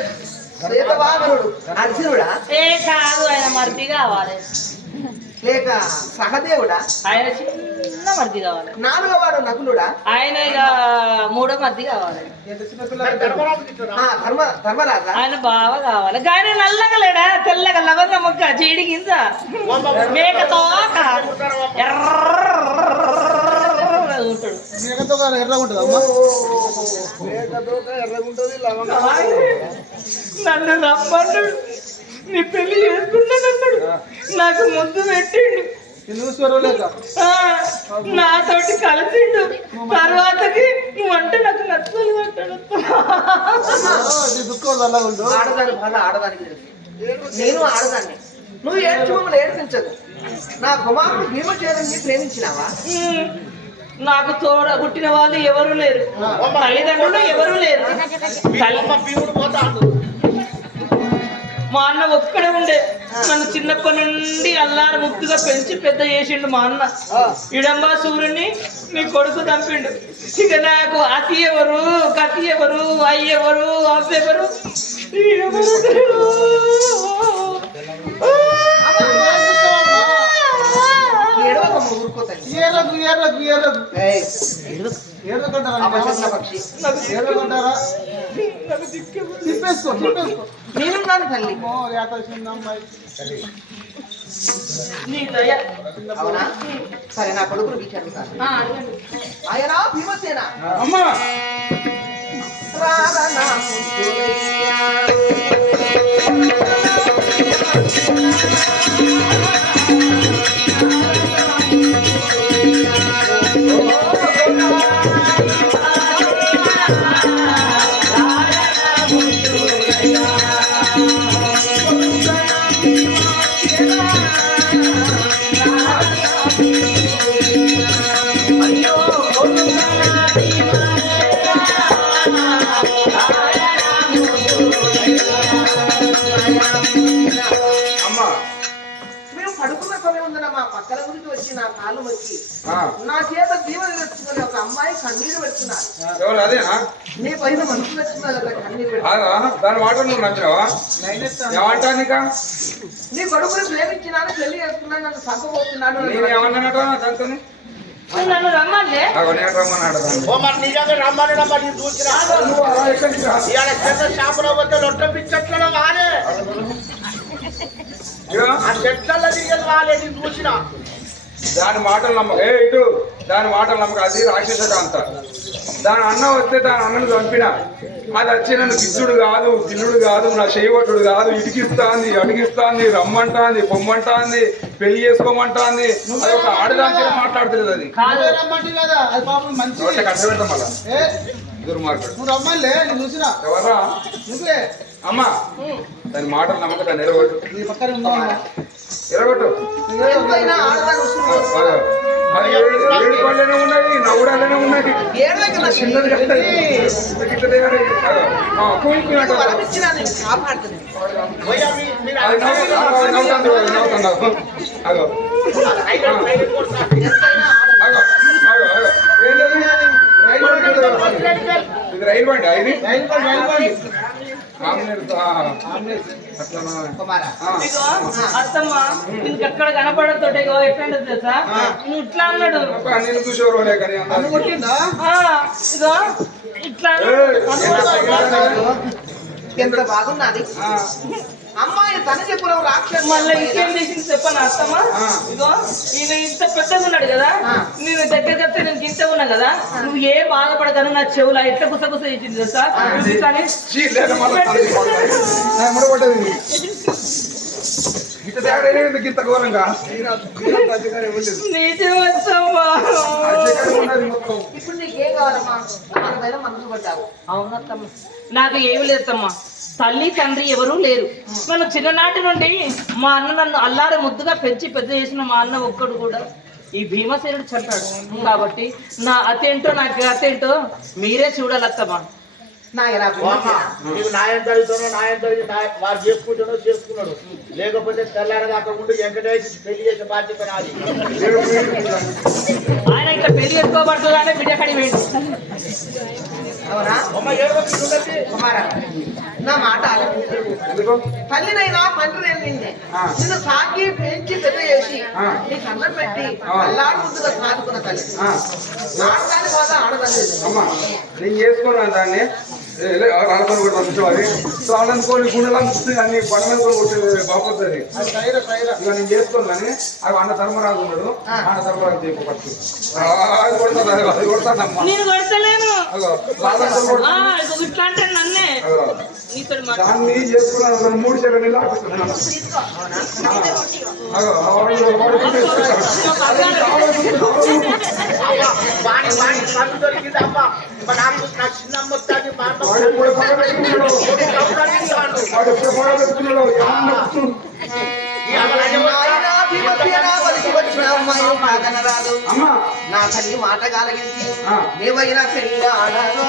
శ్వేతవాహనుడు అర్జునుడా? ఏ కాదు, ఆయన మర్ది కావాలి. లేక సహదేవుడా? ఆయన చిన్న మర్ది కావాలి. 4వ వాడు నకులుడా? ఆయన ఇక 3వ మర్ది కావాలి. ధర్మరాజా? ఆయన బావ కావాలి. కానీ నల్లగా లేడా, తెల్లగా లవంగ మొక్క, జీడి గింజ, మేక తోక, ఎర్రగా ఉంటాడు. నన్ను రమ్మన్నాడు, నీ పెళ్లి చేసుకుంటానన్నాడు, నాకు ముద్దు పెట్టిండు, నాతోటి కలిసిండు. తర్వాతకి నువ్వంటే నాకు నచ్చలేదు అంటాడు. ఆడదాని బాధ ఆడదానికి తెలుసు. నేను ఆడదాన్ని. నువ్వు ఏడ్చి మమ్మల్ని ఏడిపించదు. నా కుమారుడు భీమసేనుడిని ప్రేమించినావా? నాకు తోడ పుట్టిన వాళ్ళు ఎవరు లేరు, తల్లిదండ్రులు ఎవరు లేరు. మా అన్న ఒక్కడే ఉండే. నన్ను చిన్నప్పటి నుండి అల్లారు ముద్దుగా పెంచి పెద్ద చేసిండు మా అన్న. ఇడంబాసూరుని నీ కొడుకు చంపిండు. ఇక నాకు అతి ఎవరు, కతి ఎవరు, అయ్యెవరు, అవ్వెవరు, అవసరం పక్షి తిప్పేసుకో నేనున్నాను తల్లి నీ దయ. అవునా సరే నా కొడుకును పిలిచి అడుగుతాను ఆయన భీమసేన అమ్మా రారా నా ముద్దులయ్యా. అమ్మా మేము పడుకున్న సమయం ఉందన్న మా పక్కన గురించి వచ్చి నా కాళ్ళు వచ్చి ఆ, నా చేత దీవెన తెచ్చుకొని ఒక అమ్మాయి కన్నీరు పెడుతున్నారు ఎవరు అదేనా నీ పైన మనసు తెచ్చుకున్నారు కదా కన్నీరు పెడుతున్నారు అదా దాని మాట నువ్వు నచ్చినావా ఏమంటా నీకా నీ కొడుకుని ప్రేమించినాను పెళ్లి చేసుకున్నాను నన్ను చంపబోతున్నాడు నేను ఏమన్నానట దాంతో నువ్వు నన్ను రమ్మంటే నేను రమ్మన్నాడు దాన్ని. ఓ మరి నిజంగా రమ్మని రమ్మని నేను చూసినా నువ్వు అలా ఎక్కడికి రా. ఇవాళ చెట్ల షాపులో వద్ద లొట్ట పిచ్చట్లలో వాడే ఇగో, ఆ చెట్లలో దిగదు వాడే నేను చూసినా దాని మాటలు నమ్మక ఇటు దాని మాటలు నమ్మక అది రాక్షస అంత దాని అన్న వస్తే దాని అన్నను చంపిన అది వచ్చి నన్ను గిద్దుడు కాదు గిల్లుడు కాదు నా చేయవట్టుడు కాదు ఇటుకిస్తాంది అడిగిస్తాంది రమ్మంటాంది పొమ్మంటాంది పెళ్లి చేసుకోమంటాంది అది ఒక ఆడదాని మాట్లాడుతుంది అది కాదు రమ్మంటే కదా అది పాపం మంచి నోట్ల కట్ట పెడతాం మళ్ళా ఏ, దుర్మార్గుడు నువ్వు రమ్మనిలే నేను చూసినా ఎవర్రా నువ్వే అమ్మా దాని మాటలు నమ్మక దాన్ని ఎరగొట్టు నీ పక్కన ఉన్నావు ఎరగొట్టు ఎంతైనా ఆడదాని ఉసురు అది ఏడు పళ్ళనే ఉన్నది నవ్వుడాలనే ఉన్నది ఏడవకి చిన్నది కదా ఇట్లా తయారై కూలిపోయినట్టు వరమిచ్చిన నేను కాపాడుతుంది పోయా మీరు అది నవ్వుతాను అగో ఎంతైనా ఆడదాని అగో అగో అగో ఏంటది రైలు బండి ఇది రైలు బండి ఇది రైలు బండి అట్లా కుమారా ఇగో అత్తమ్మ ఇంకెక్కడ కనపడతోటే ఇగో ఎట్లా తెలుసా నువ్వు ఇట్లా అన్నాడు నేను చూసేవాళ్ళే కానీ అన్ను కొట్టిందా ఇగో ఇట్లా అన్నాడు. ఎంత బాగున్నది అమ్మాయి తన చెప్పులో రాక్షసు మళ్ళీ ఇంకేం చేసింది చెప్పను అత్తమ్మ ఇగో ఈయన ఇంత పెద్దగా ఉన్నాడు కదా నేను దగ్గర చెప్తే నేను ఇంత ఉన్నా కదా నువ్వు ఏ బాధపడతాను నా చెవులా ఎట్లా గుసగుస చేసింది తెలుసా కానీ ఇంత తేడా ఇంత ఘోరంగా నిజం అత్తమ్మా. ఇప్పుడు నీకేం కావాలమ్మా మన పైన మనసు పడ్డావు అవునత్తమ్మ నాకు ఏమి లేదమ్మా తల్లి తండ్రి ఎవరూ లేరు నన్ను చిన్ననాటి నుండి మా అన్న నన్ను అల్లారి ముద్దుగా పెంచి పెద్ద చేసిన మా అన్న ఒక్కడు కూడా ఈ భీమసేనుడు చంపాడు కాబట్టి నా అతేంటో నాకు అతేంటో మీరే చూడాలత్తమ్మా నా ఎలా నీకు న్యాయం జరుగుతానో న్యాయం జరిగి వారు చేసుకుంటానో చేసుకున్నాడు లేకపోతే తెల్లారదాకా ఉండి వెంకటేష్ పెళ్లి చేసే బాధ్యత నాది ఆయన ఇట్లా పెళ్లి చేసుకోబడుతుందనే బిడ్డ కడి వేయండి అవునా అమ్మ ఏడవచ్చి కుమారా నా మాట ఆలోచించు. తల్లినైనా తండ్రి నిన్నే నిన్ను సాకి పెంచి పెద్ద చేసి నీకు అన్నం పెట్టి అల్లాడు ముందుగా సాదుకున్న తల్లి ఆడదాని బాధ ఆడదాని అమ్మా నేను చేసుకున్నాను దాన్ని ఆడపని కూడా పంపించాలి వాళ్ళనుకోని గుండెలు అన్ని బండ కూడా కొట్టే బాగుంటుంది ఇక నేను చేసుకోను కానీ అవి అన్న ధర్మరాజు ఉన్నాడు అన్న ధర్మరాజు చెప్పు ఫస్ట్ అది కొడుతుంది అది కొడతానమ్మా నేను కొడతలేను అగో రాదంతా కొడుతుంది. ఇదిగో ఇట్లా అంటే నన్నే అగో నీతో దాన్ని చేసుకున్నాను 3 సెకండ్లు ఆపుతున్నాను అగో వాడు వాణి వాణి కన్ను దొరికింది అమ్మ నాకు నా చిన్నమ్మ వస్తుంది మా అమ్మ వాడు ఎప్పుడు పగ పెట్టుకున్నాడు వాడు ఎప్పుడు పగ పెట్టుకున్నాడు ఈ అమలు నాయనా భీమసేన వలసి వచ్చిన అమ్మాయి మాదనరాలు అమ్మా నా తల్లి మాట కాలగించి ఏవైనా పెళ్ళి ఆడలో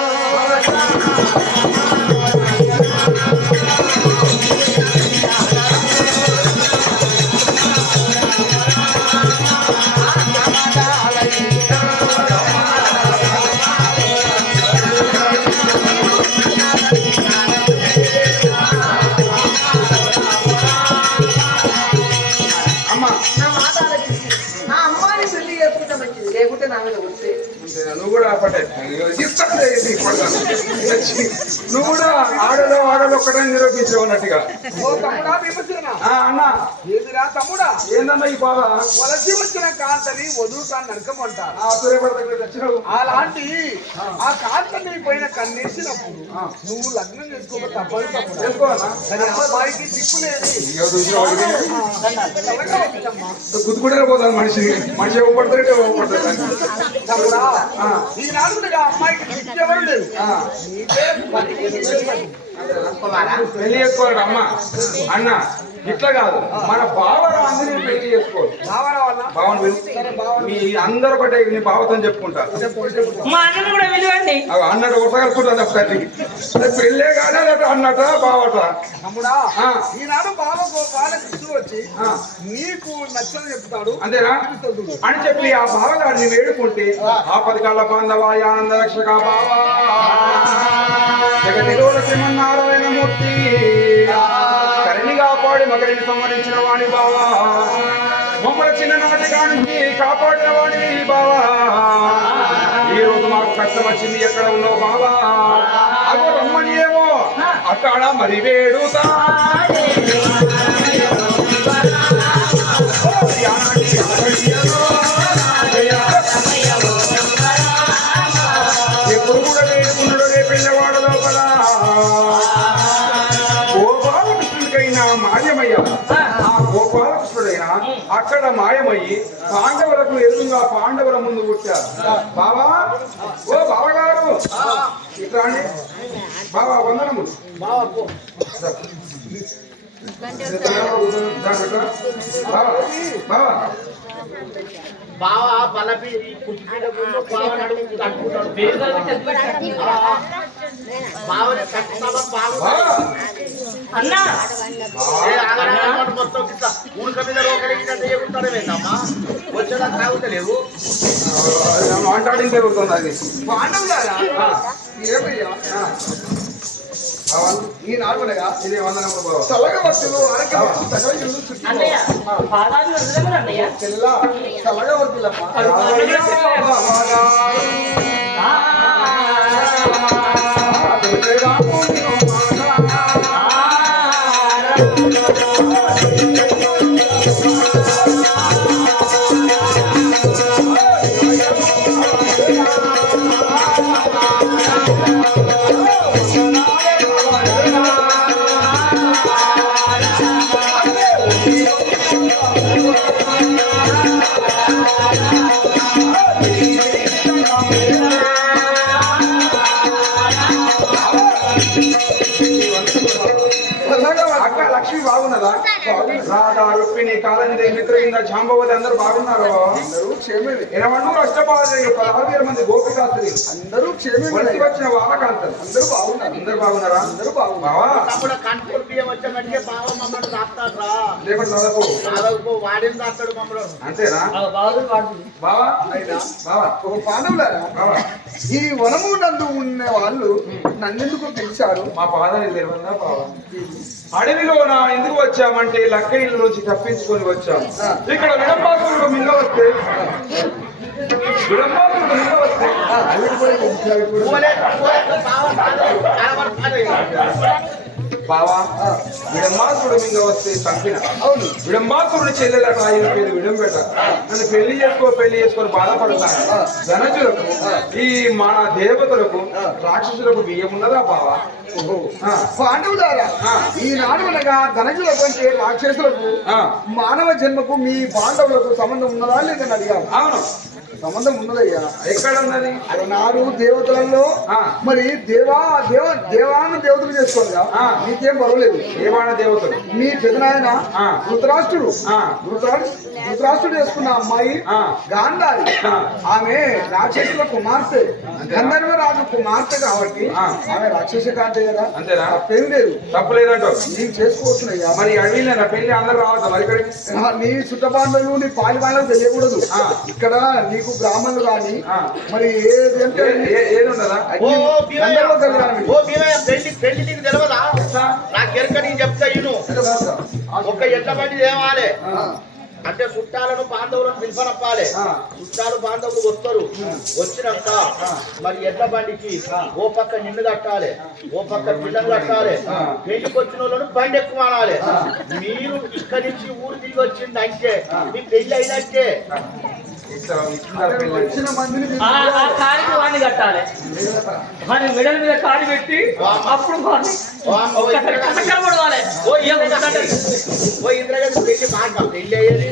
అమ్మా నా మాట ఆలకించి నా అమ్మాయిని పెళ్లి చేసుకుంటే మంచిది లేకుంటే నా మీద వస్తే నువ్వు కూడా పట్టే నువ్వు కూడా ఆడలో ఒక్కటని నిరూపించే ఉన్నట్టుగా ఓ తమ్ముడా భీమసేన అన్నా ఏదిరా తమ్ముడా ఏందన్నా ఈ బాధ వలసి వచ్చిన కాంతని వదులుతాను నరకమంటారు సూర్యపడతకు తెచ్చినావు అలాంటి ఆ కాంతని పైన కన్నేసినప్పుడు నువ్వు లగ్నం చేసుకోక తప్పదు తమ్ముడా చేసుకోవాలా కానీ అమ్మాయికి దిక్కు లేదు గుద్దుకుంటే పోతాను మనిషి ఇవ్వబడతాడు ఇవ్వబడతాడు తమ్ముడా ఈనాడు కూడా ఆ అమ్మాయికి దిక్కు ఎవరు లేదు నీకే పెళ్లి చేసుకోవాలి అమ్మ అన్న ఇట్లా కాదు మన బావరా అందరినీ పెళ్లి చేసుకోవాలి బావన్ మీ అందరూ ఒకటే నీ బావతో చెప్పుకుంటారు మా అన్నను కూడా విలువండి అన్నట్టు కొట్టగలుగుతుంది ఒకసారి పెళ్ళే కాదా లేకపోతే అన్నట బావట తమ్ముడా ఈనాడు బావకు బాలకృష్ణుడు వచ్చి నీకు నచ్చని చెప్తాడు అంతేనా అని చెప్పి ఆ బావగారిని వేడుకుంటే ఆ పథకాల బాంధవాయ ఆనంద రక్షక బావా జగతిలోల శ్రీమన్నారాయణమూర్తి కరణి కాపాడి మకరిని సంహరించిన వాణి బావా మమ్మల్ని చిన్ననాటి కానికి కాపాడిన వాణి బావా ఈ రోజు మాకు కష్టం వచ్చింది ఎక్కడ ఉన్నావు బావా అగో రమ్మని ఏమో అక్కడ మరి వేడుతా ఎప్పుడు కూడా వేడుకున్నాడు రే పిల్లవాడు లోపల గోపాలకృష్ణుడికైనా మాయమయ్య ఆ గోపాలకృష్ణుడైనా అక్కడ మాయమయ్యి పాండవులకు ఎదురుగా పాండవుల ముందు పుట్టారు బావా ఓ బావగారు ఇట్లా అండి బావా వందనము బావా బావ బలపి పుట్టిన ముందు బావ నడుము తట్టుకుంటాడు బావని కట్టుతావా బావ అన్నా మొత్తం ఉడక మీద రోకలిగిన దేవుతాడమేనమ్మా వచ్చేదా తాగుతలేవు మాట్లాడింది జరుగుతుంది అది పాండవు గారా ఏమయ్యా ఈ నార్మల్గా ఇది వందనము బావ చల్లగా వస్తులు అన్నయ్య పాదాలు వదలమని అన్నయ్య చల్లగా వద్దులమ్మా అక్క లక్ష్మి బాగున్నదా రాధా రుక్మిణి కాలందే మిత్రవింద జాంబవతి అందరూ బాగున్నారు అందరూ క్షేమే 21 అష్టపాదులు 16,000 మంది గోపికాస్త్రీ అందరూ క్షేమే వచ్చిన వామకాంతలు అందరూ బాగున్నారు అందరూ బాగున్నారా అందరూ బాగున్నారు బావా తమ్ముడు కంట్రోల్ బియ్యం వచ్చామంటే బావ మమ్మల్ని దాస్తాడు రా లేకపోతే చదవకు దాదాపు వాడిని దాస్తాడు మమ్మల్ని అంతేనా బావా అయినా బావా ఒక పాండవులారా బావా ఈ వనము నందు ఉన్న వాళ్ళు నన్నెందుకు పిలిచారు మా పాదాలు లేవన్నా బావా అడవిలో నా ఎందుకు వచ్చామంటే లక్క ఇల్లు నుంచి తప్పించుకొని వచ్చాం ఇక్కడ విడంబాసురుడు మింగ వస్తే బావా విడంబాసురుడు మింగ వస్తే చంపిన అవును విడంబాసురుడు చెల్లెలట ఆయన పేరు విడంబెట నన్ను పెళ్లి చేసుకొని బాధపడతాను ధనజులకు ఈ మన దేవతలకు రాక్షసులకు బియ్యం ఉన్నదా బావా పాండవులారా ఈనాడు అనగా ధనజులకు అంటే రాక్షసులకు మానవ జన్మకు మీ పాండవులకు సంబంధం ఉన్నదా లేదని అడిగాను అవును సంబంధం ఉన్నదయ్యా ఎక్కడ ఉన్నది నాడు దేవతలలో మరి దేవాను దేవతలు చేసుకోండి నీకేం పర్వాలేదు దేవాన దేవతలు మీ పెదనాయన ధృతరాష్ట్రుడు ధృతరాష్ట్రుడు చేసుకున్న అమ్మాయి గాంధారి ఆమె రాక్షసుల కుమార్తె గంధర్వ రాజు కుమార్తె కాబట్టి ఆమె రాక్షస కాంతే కదా అంతేనా తప్పేం లేదు తప్పలేదంటావు నేను చేసుకోవచ్చునయ్యా మరి అడవిలో నా పెళ్లి అందరూ రావద్దా మరి ఇక్కడికి నీ చుట్టబాంధవులు నీ పాలి బాంధవులు తెలియకూడదు ఇక్కడ నీకు బ్రాహ్మణులు కానీ మరి ఏది అంటే ఏది ఉండదా పెళ్లి నీకు తెలియదా నాకు ఎరక నేను చెప్తా ఇను ఒక ఎట్ల బండి తేవాలి అంటే చుట్టాలను బాంధవులను పిలుపనప్పాలి. చుట్టాలు బాంధవులు వస్తారు. వచ్చినాక మరి ఎడ్ల బండికి ఓ పక్క నిన్ను కట్టాలి, ఓ పక్క పిల్లలు కట్టాలి. పెళ్లికి వచ్చిన వాళ్ళను బండి ఎక్కువ అనాలి. మీరు ఇక్కడి నుంచి ఊరు తిరిగి వచ్చింది అంటే మీ పెళ్లి అయినట్టే. వచ్చిన మందిని ఆ కాడికి వాడిని కట్టాలి. వాడి మెడల మీద కాడి పెట్టి అప్పుడు ఒక్కసారి కథకలు పడవాలి. ఓ ఇంద్రగారి పెళ్లి మాట పెళ్లి అయ్యేది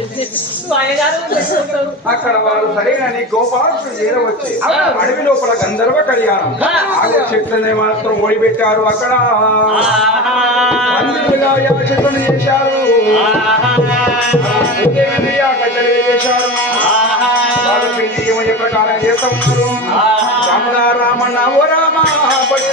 అయ్యగారు అక్కడ వారు సరైన గోపాలుడు చేరవచ్చి అడవి లోపల గంధర్వ కళ్యాణం ఆగో చెట్లనే మాత్రం ఓడిపెట్టారు. అక్కడ మందిరులుగా చెట్లను చేశారు, కట్టెలు చేశారు. వాళ్ళ పెళ్లి ఏమయ్యే ప్రకారం చేస్తా ఉన్నారు. రామణ రామణ ఓ రామ బడి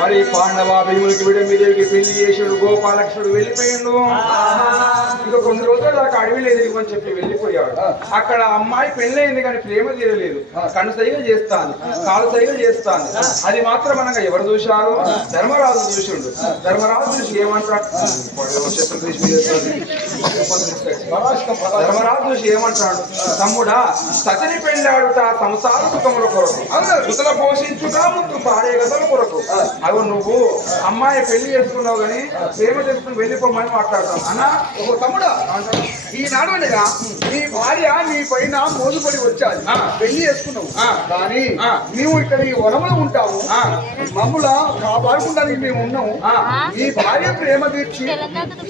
మరి పాండవ భీములకి విడమిదేవికి పెళ్లి చేసాడు. గోపాలకృష్ణుడు వెళ్ళిపోయిండు. ఇంకా కొన్ని రోజులు దాకా అడవిలో ఎదిరిమని చెప్పి వెళ్ళిపోయాడు. అక్కడ అమ్మాయి పెళ్ళయింది కానీ ప్రేమ తీరలేదు. కన్ను సైగ చేస్తాను, కాలు సైగ చేస్తాను. అది మాత్రం అనగా ఎవరు చూశారు? ధర్మరాజు చూసిండు. ధర్మరాజు చూసి ఏమంటాడు? ధర్మరాజు చూసి ఏమంటాడు? తమ్ముడా, సతిని పెళ్ళాడుట సంసార సుఖముల కొరకు, సుతల పోషించుట ముందు పాడే గదల కొరకు. అవి నువ్వు అమ్మాయి పెళ్లి చేసుకున్నావు కానీ ప్రేమ చేసుకుని వెళ్ళిపోమని మాట్లాడతాం అన్న. ఓ తమ్ముడా, ఈనాడు అనగా నీ భార్య నీ పైన మోజుపడి వచ్చాది, పెళ్లి చేసుకున్నావు. కానీ నీవు ఇక్కడ ఈ వనములో ఉంటావు, మమ్ముల కాపాడుకుంటానికి మేము ఉన్నాము. నీ భార్య ప్రేమ తీర్చి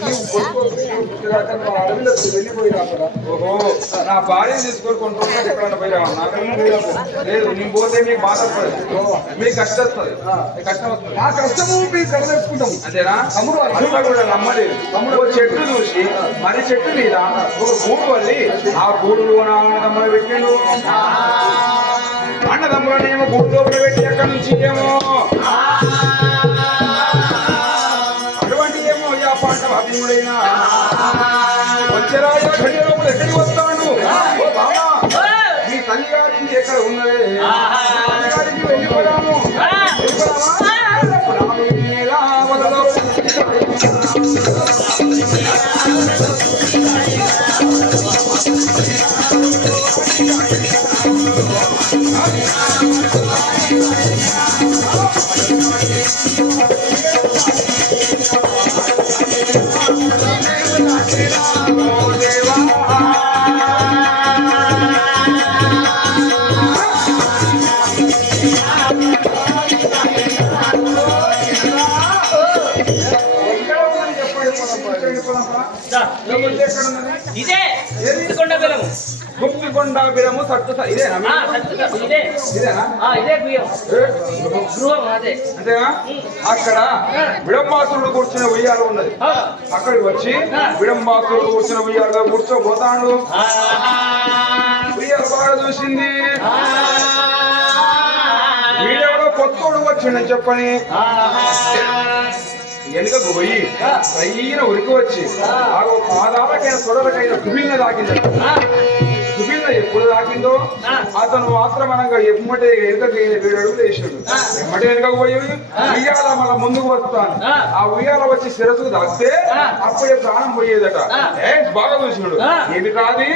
నీవు అడవిలో వెళ్ళిపోయినా కదా. ఓహో, నా భార్యను తీసుకొని కొన్ని రోజులు ఎక్కడన్నా పోయిరావా? నాకేమో లేదు, నేను పోతే మీకు బాధపడదు, మీకు కష్టం వస్తుంది, కష్టం వస్తుంది. ఆ కష్టము మీరు కలదెచ్చుకుంటాము. అంతేనా? తమ్ముడు అట్లా కూడా నమ్మలేదు. తమ్ముడు చెట్టు చూసి మరి చెట్టు మీద ఒక గూడు వల్లి ఆ గూడులో అన్నదమ్ములు పెట్టిండు. అన్నదమ్ములనేమో గూడు లోపల పెట్టి ఎక్కడి నుంచి ఏమో అటువంటి ఏమో ఆ పంట అభిముడైనా వచ్చేరా గడియ లోపల ఎక్కడికి వస్తాడు? ఓ బాబా, మీ తల్లి గారికి ఎక్కడ ఉన్నదే? తల్లి గారికి వెళ్ళిపోయాము. ఇదే గుప్తికొండ బిలము. గుప్తికొండ బిలము సత్తు ఇదేనా? ఇదే ఇదేనా? ఇదే గృహం అదే. అంతేనా? అక్కడ విడంబాసురుడు కూర్చున్న ఉయ్యాల ఉన్నది. అక్కడికి వచ్చి విడంబాసురుడు కూర్చున్న ఉయ్యాలుగా కూర్చోబోతాడు. ఉయ్యాల బాగా చూసింది. వీడెవడో కొత్తోడు వచ్చిండని చెప్పని వెనుకకు పోయి పైన ఉరికి వచ్చి ఆ పాదాలకైన తొడలకైన దుబిల్న తాకింది. దుబిల్న ఎప్పుడు తాకిందో అతను మాత్రం అనగా ఎమ్మటే వెనుకకి 7 అడుగులు వేసాడు. ఎమ్మటే వెనుకకు పోయి ఉయ్యాల మళ్ళీ ముందుకు వస్తాను. ఆ ఉయ్యాల వచ్చి శిరస్సుకు తాకితే అప్పుడే ప్రాణం పోయేదట. బాగా చూసినాడు. ఏమి కాదు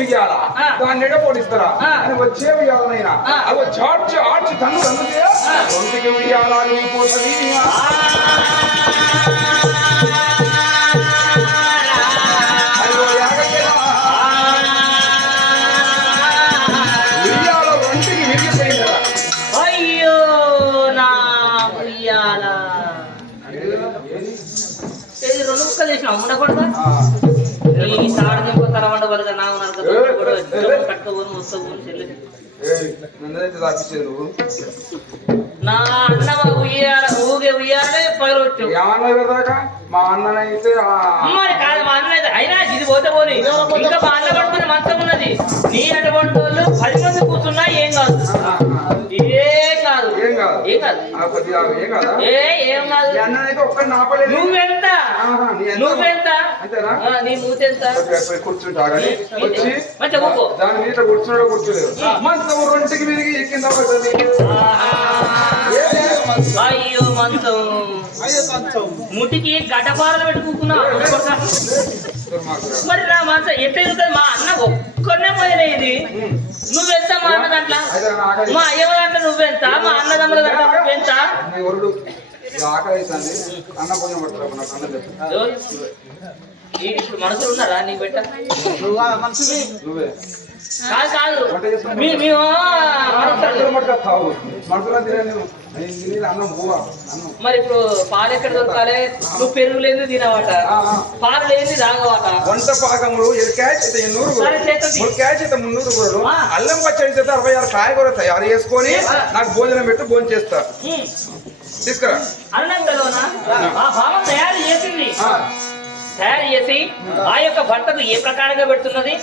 ఉయ్యాల, దాన్ని ఎడపోడిస్తారా అని వచ్చే ఉయ్యాలనైనా అవి చార్చి ఆడ్చి తన్ను అందుకే ఒంటికి ఉయ్యాల పోతుంది. అయ్యో నా ఉయ్యాల రెండు ముక్కలు చేసిన ఉండకూడదా? ఈ సాడు నింపు తల వండవలుగా నా కట్టుకోని వస్తావు చెల్లి. నా అన్న ఉయ్యాల ఊగే ఉయ్యాలే పగలొచ్చు. మా అన్నైతే మరి కాదు, మా అన్న అయితే అయినా ఇది పోతే పోని ఇంకా బాగా పడుకునే మంచం ఉన్నది నీ అటువంటి వాళ్ళు 10 మంది కూర్చున్నా ఏం కాదు ఏం కాదు ఏం కాదు ఏం కాదు కొద్దిగా ఏం కాదా ఏం కాదు మీ అన్ననైతే ఒక్కడిని ఆపలేదు నువ్వెంత నువ్వెంత అంతేనా నీ మూతెంత కూర్చుంటా కానీ వచ్చి మంచిగా కూకో దాని మీద కూర్చున్నాడో కూర్చోలేదు మంచం 2కి విరిగి ఎక్కిందా పడుతుంది అయ్యో మంచం ముటికి గడ్డపారలు పెట్టుకున్నావు మరి నా మంచం ఎట్ట ఎదుగుతుంది మా అన్న ఒక్కనే మొదలైంది నువ్వెంత మా అన్న దాంట్లో మా అయ్యవ దాంట్లో నువ్వెంత మా అన్నదమ్ముల దాంట్లో నువ్వెంత నీ వరుడు ఆకలి అవుతుంది అన్న కొంచెం పడుతున్నా నాకు అన్నం చెప్పు ఇప్పుడు మనుషులు ఉన్నారా నీకు పెట్ట నువ్వే కాదు కాదు మేము మనుషులు మటుకు తావు మనుషులు తినే అన్నం పోవా అన్నం మరి ఇప్పుడు పాలు ఎక్కడ దొరకాలి నువ్వు పెరుగు లేని తినవాట పాలు లేని తాగవాట వంట పాకములు ఎరికాయచేత 800 మురికాయచేత 300 కూడా అల్లం పచ్చడి చేత 66 కాయగూర తయారు చేసుకొని నాకు భోజనం పెట్టి భోజనం చేస్తా తీసుకురా అన్నంలోనా ఆ భావం తయారు చేసింది తయారు చేసి ఆ యొక్క భర్తకు ఏ ప్రకారంగా పెడుతున్నది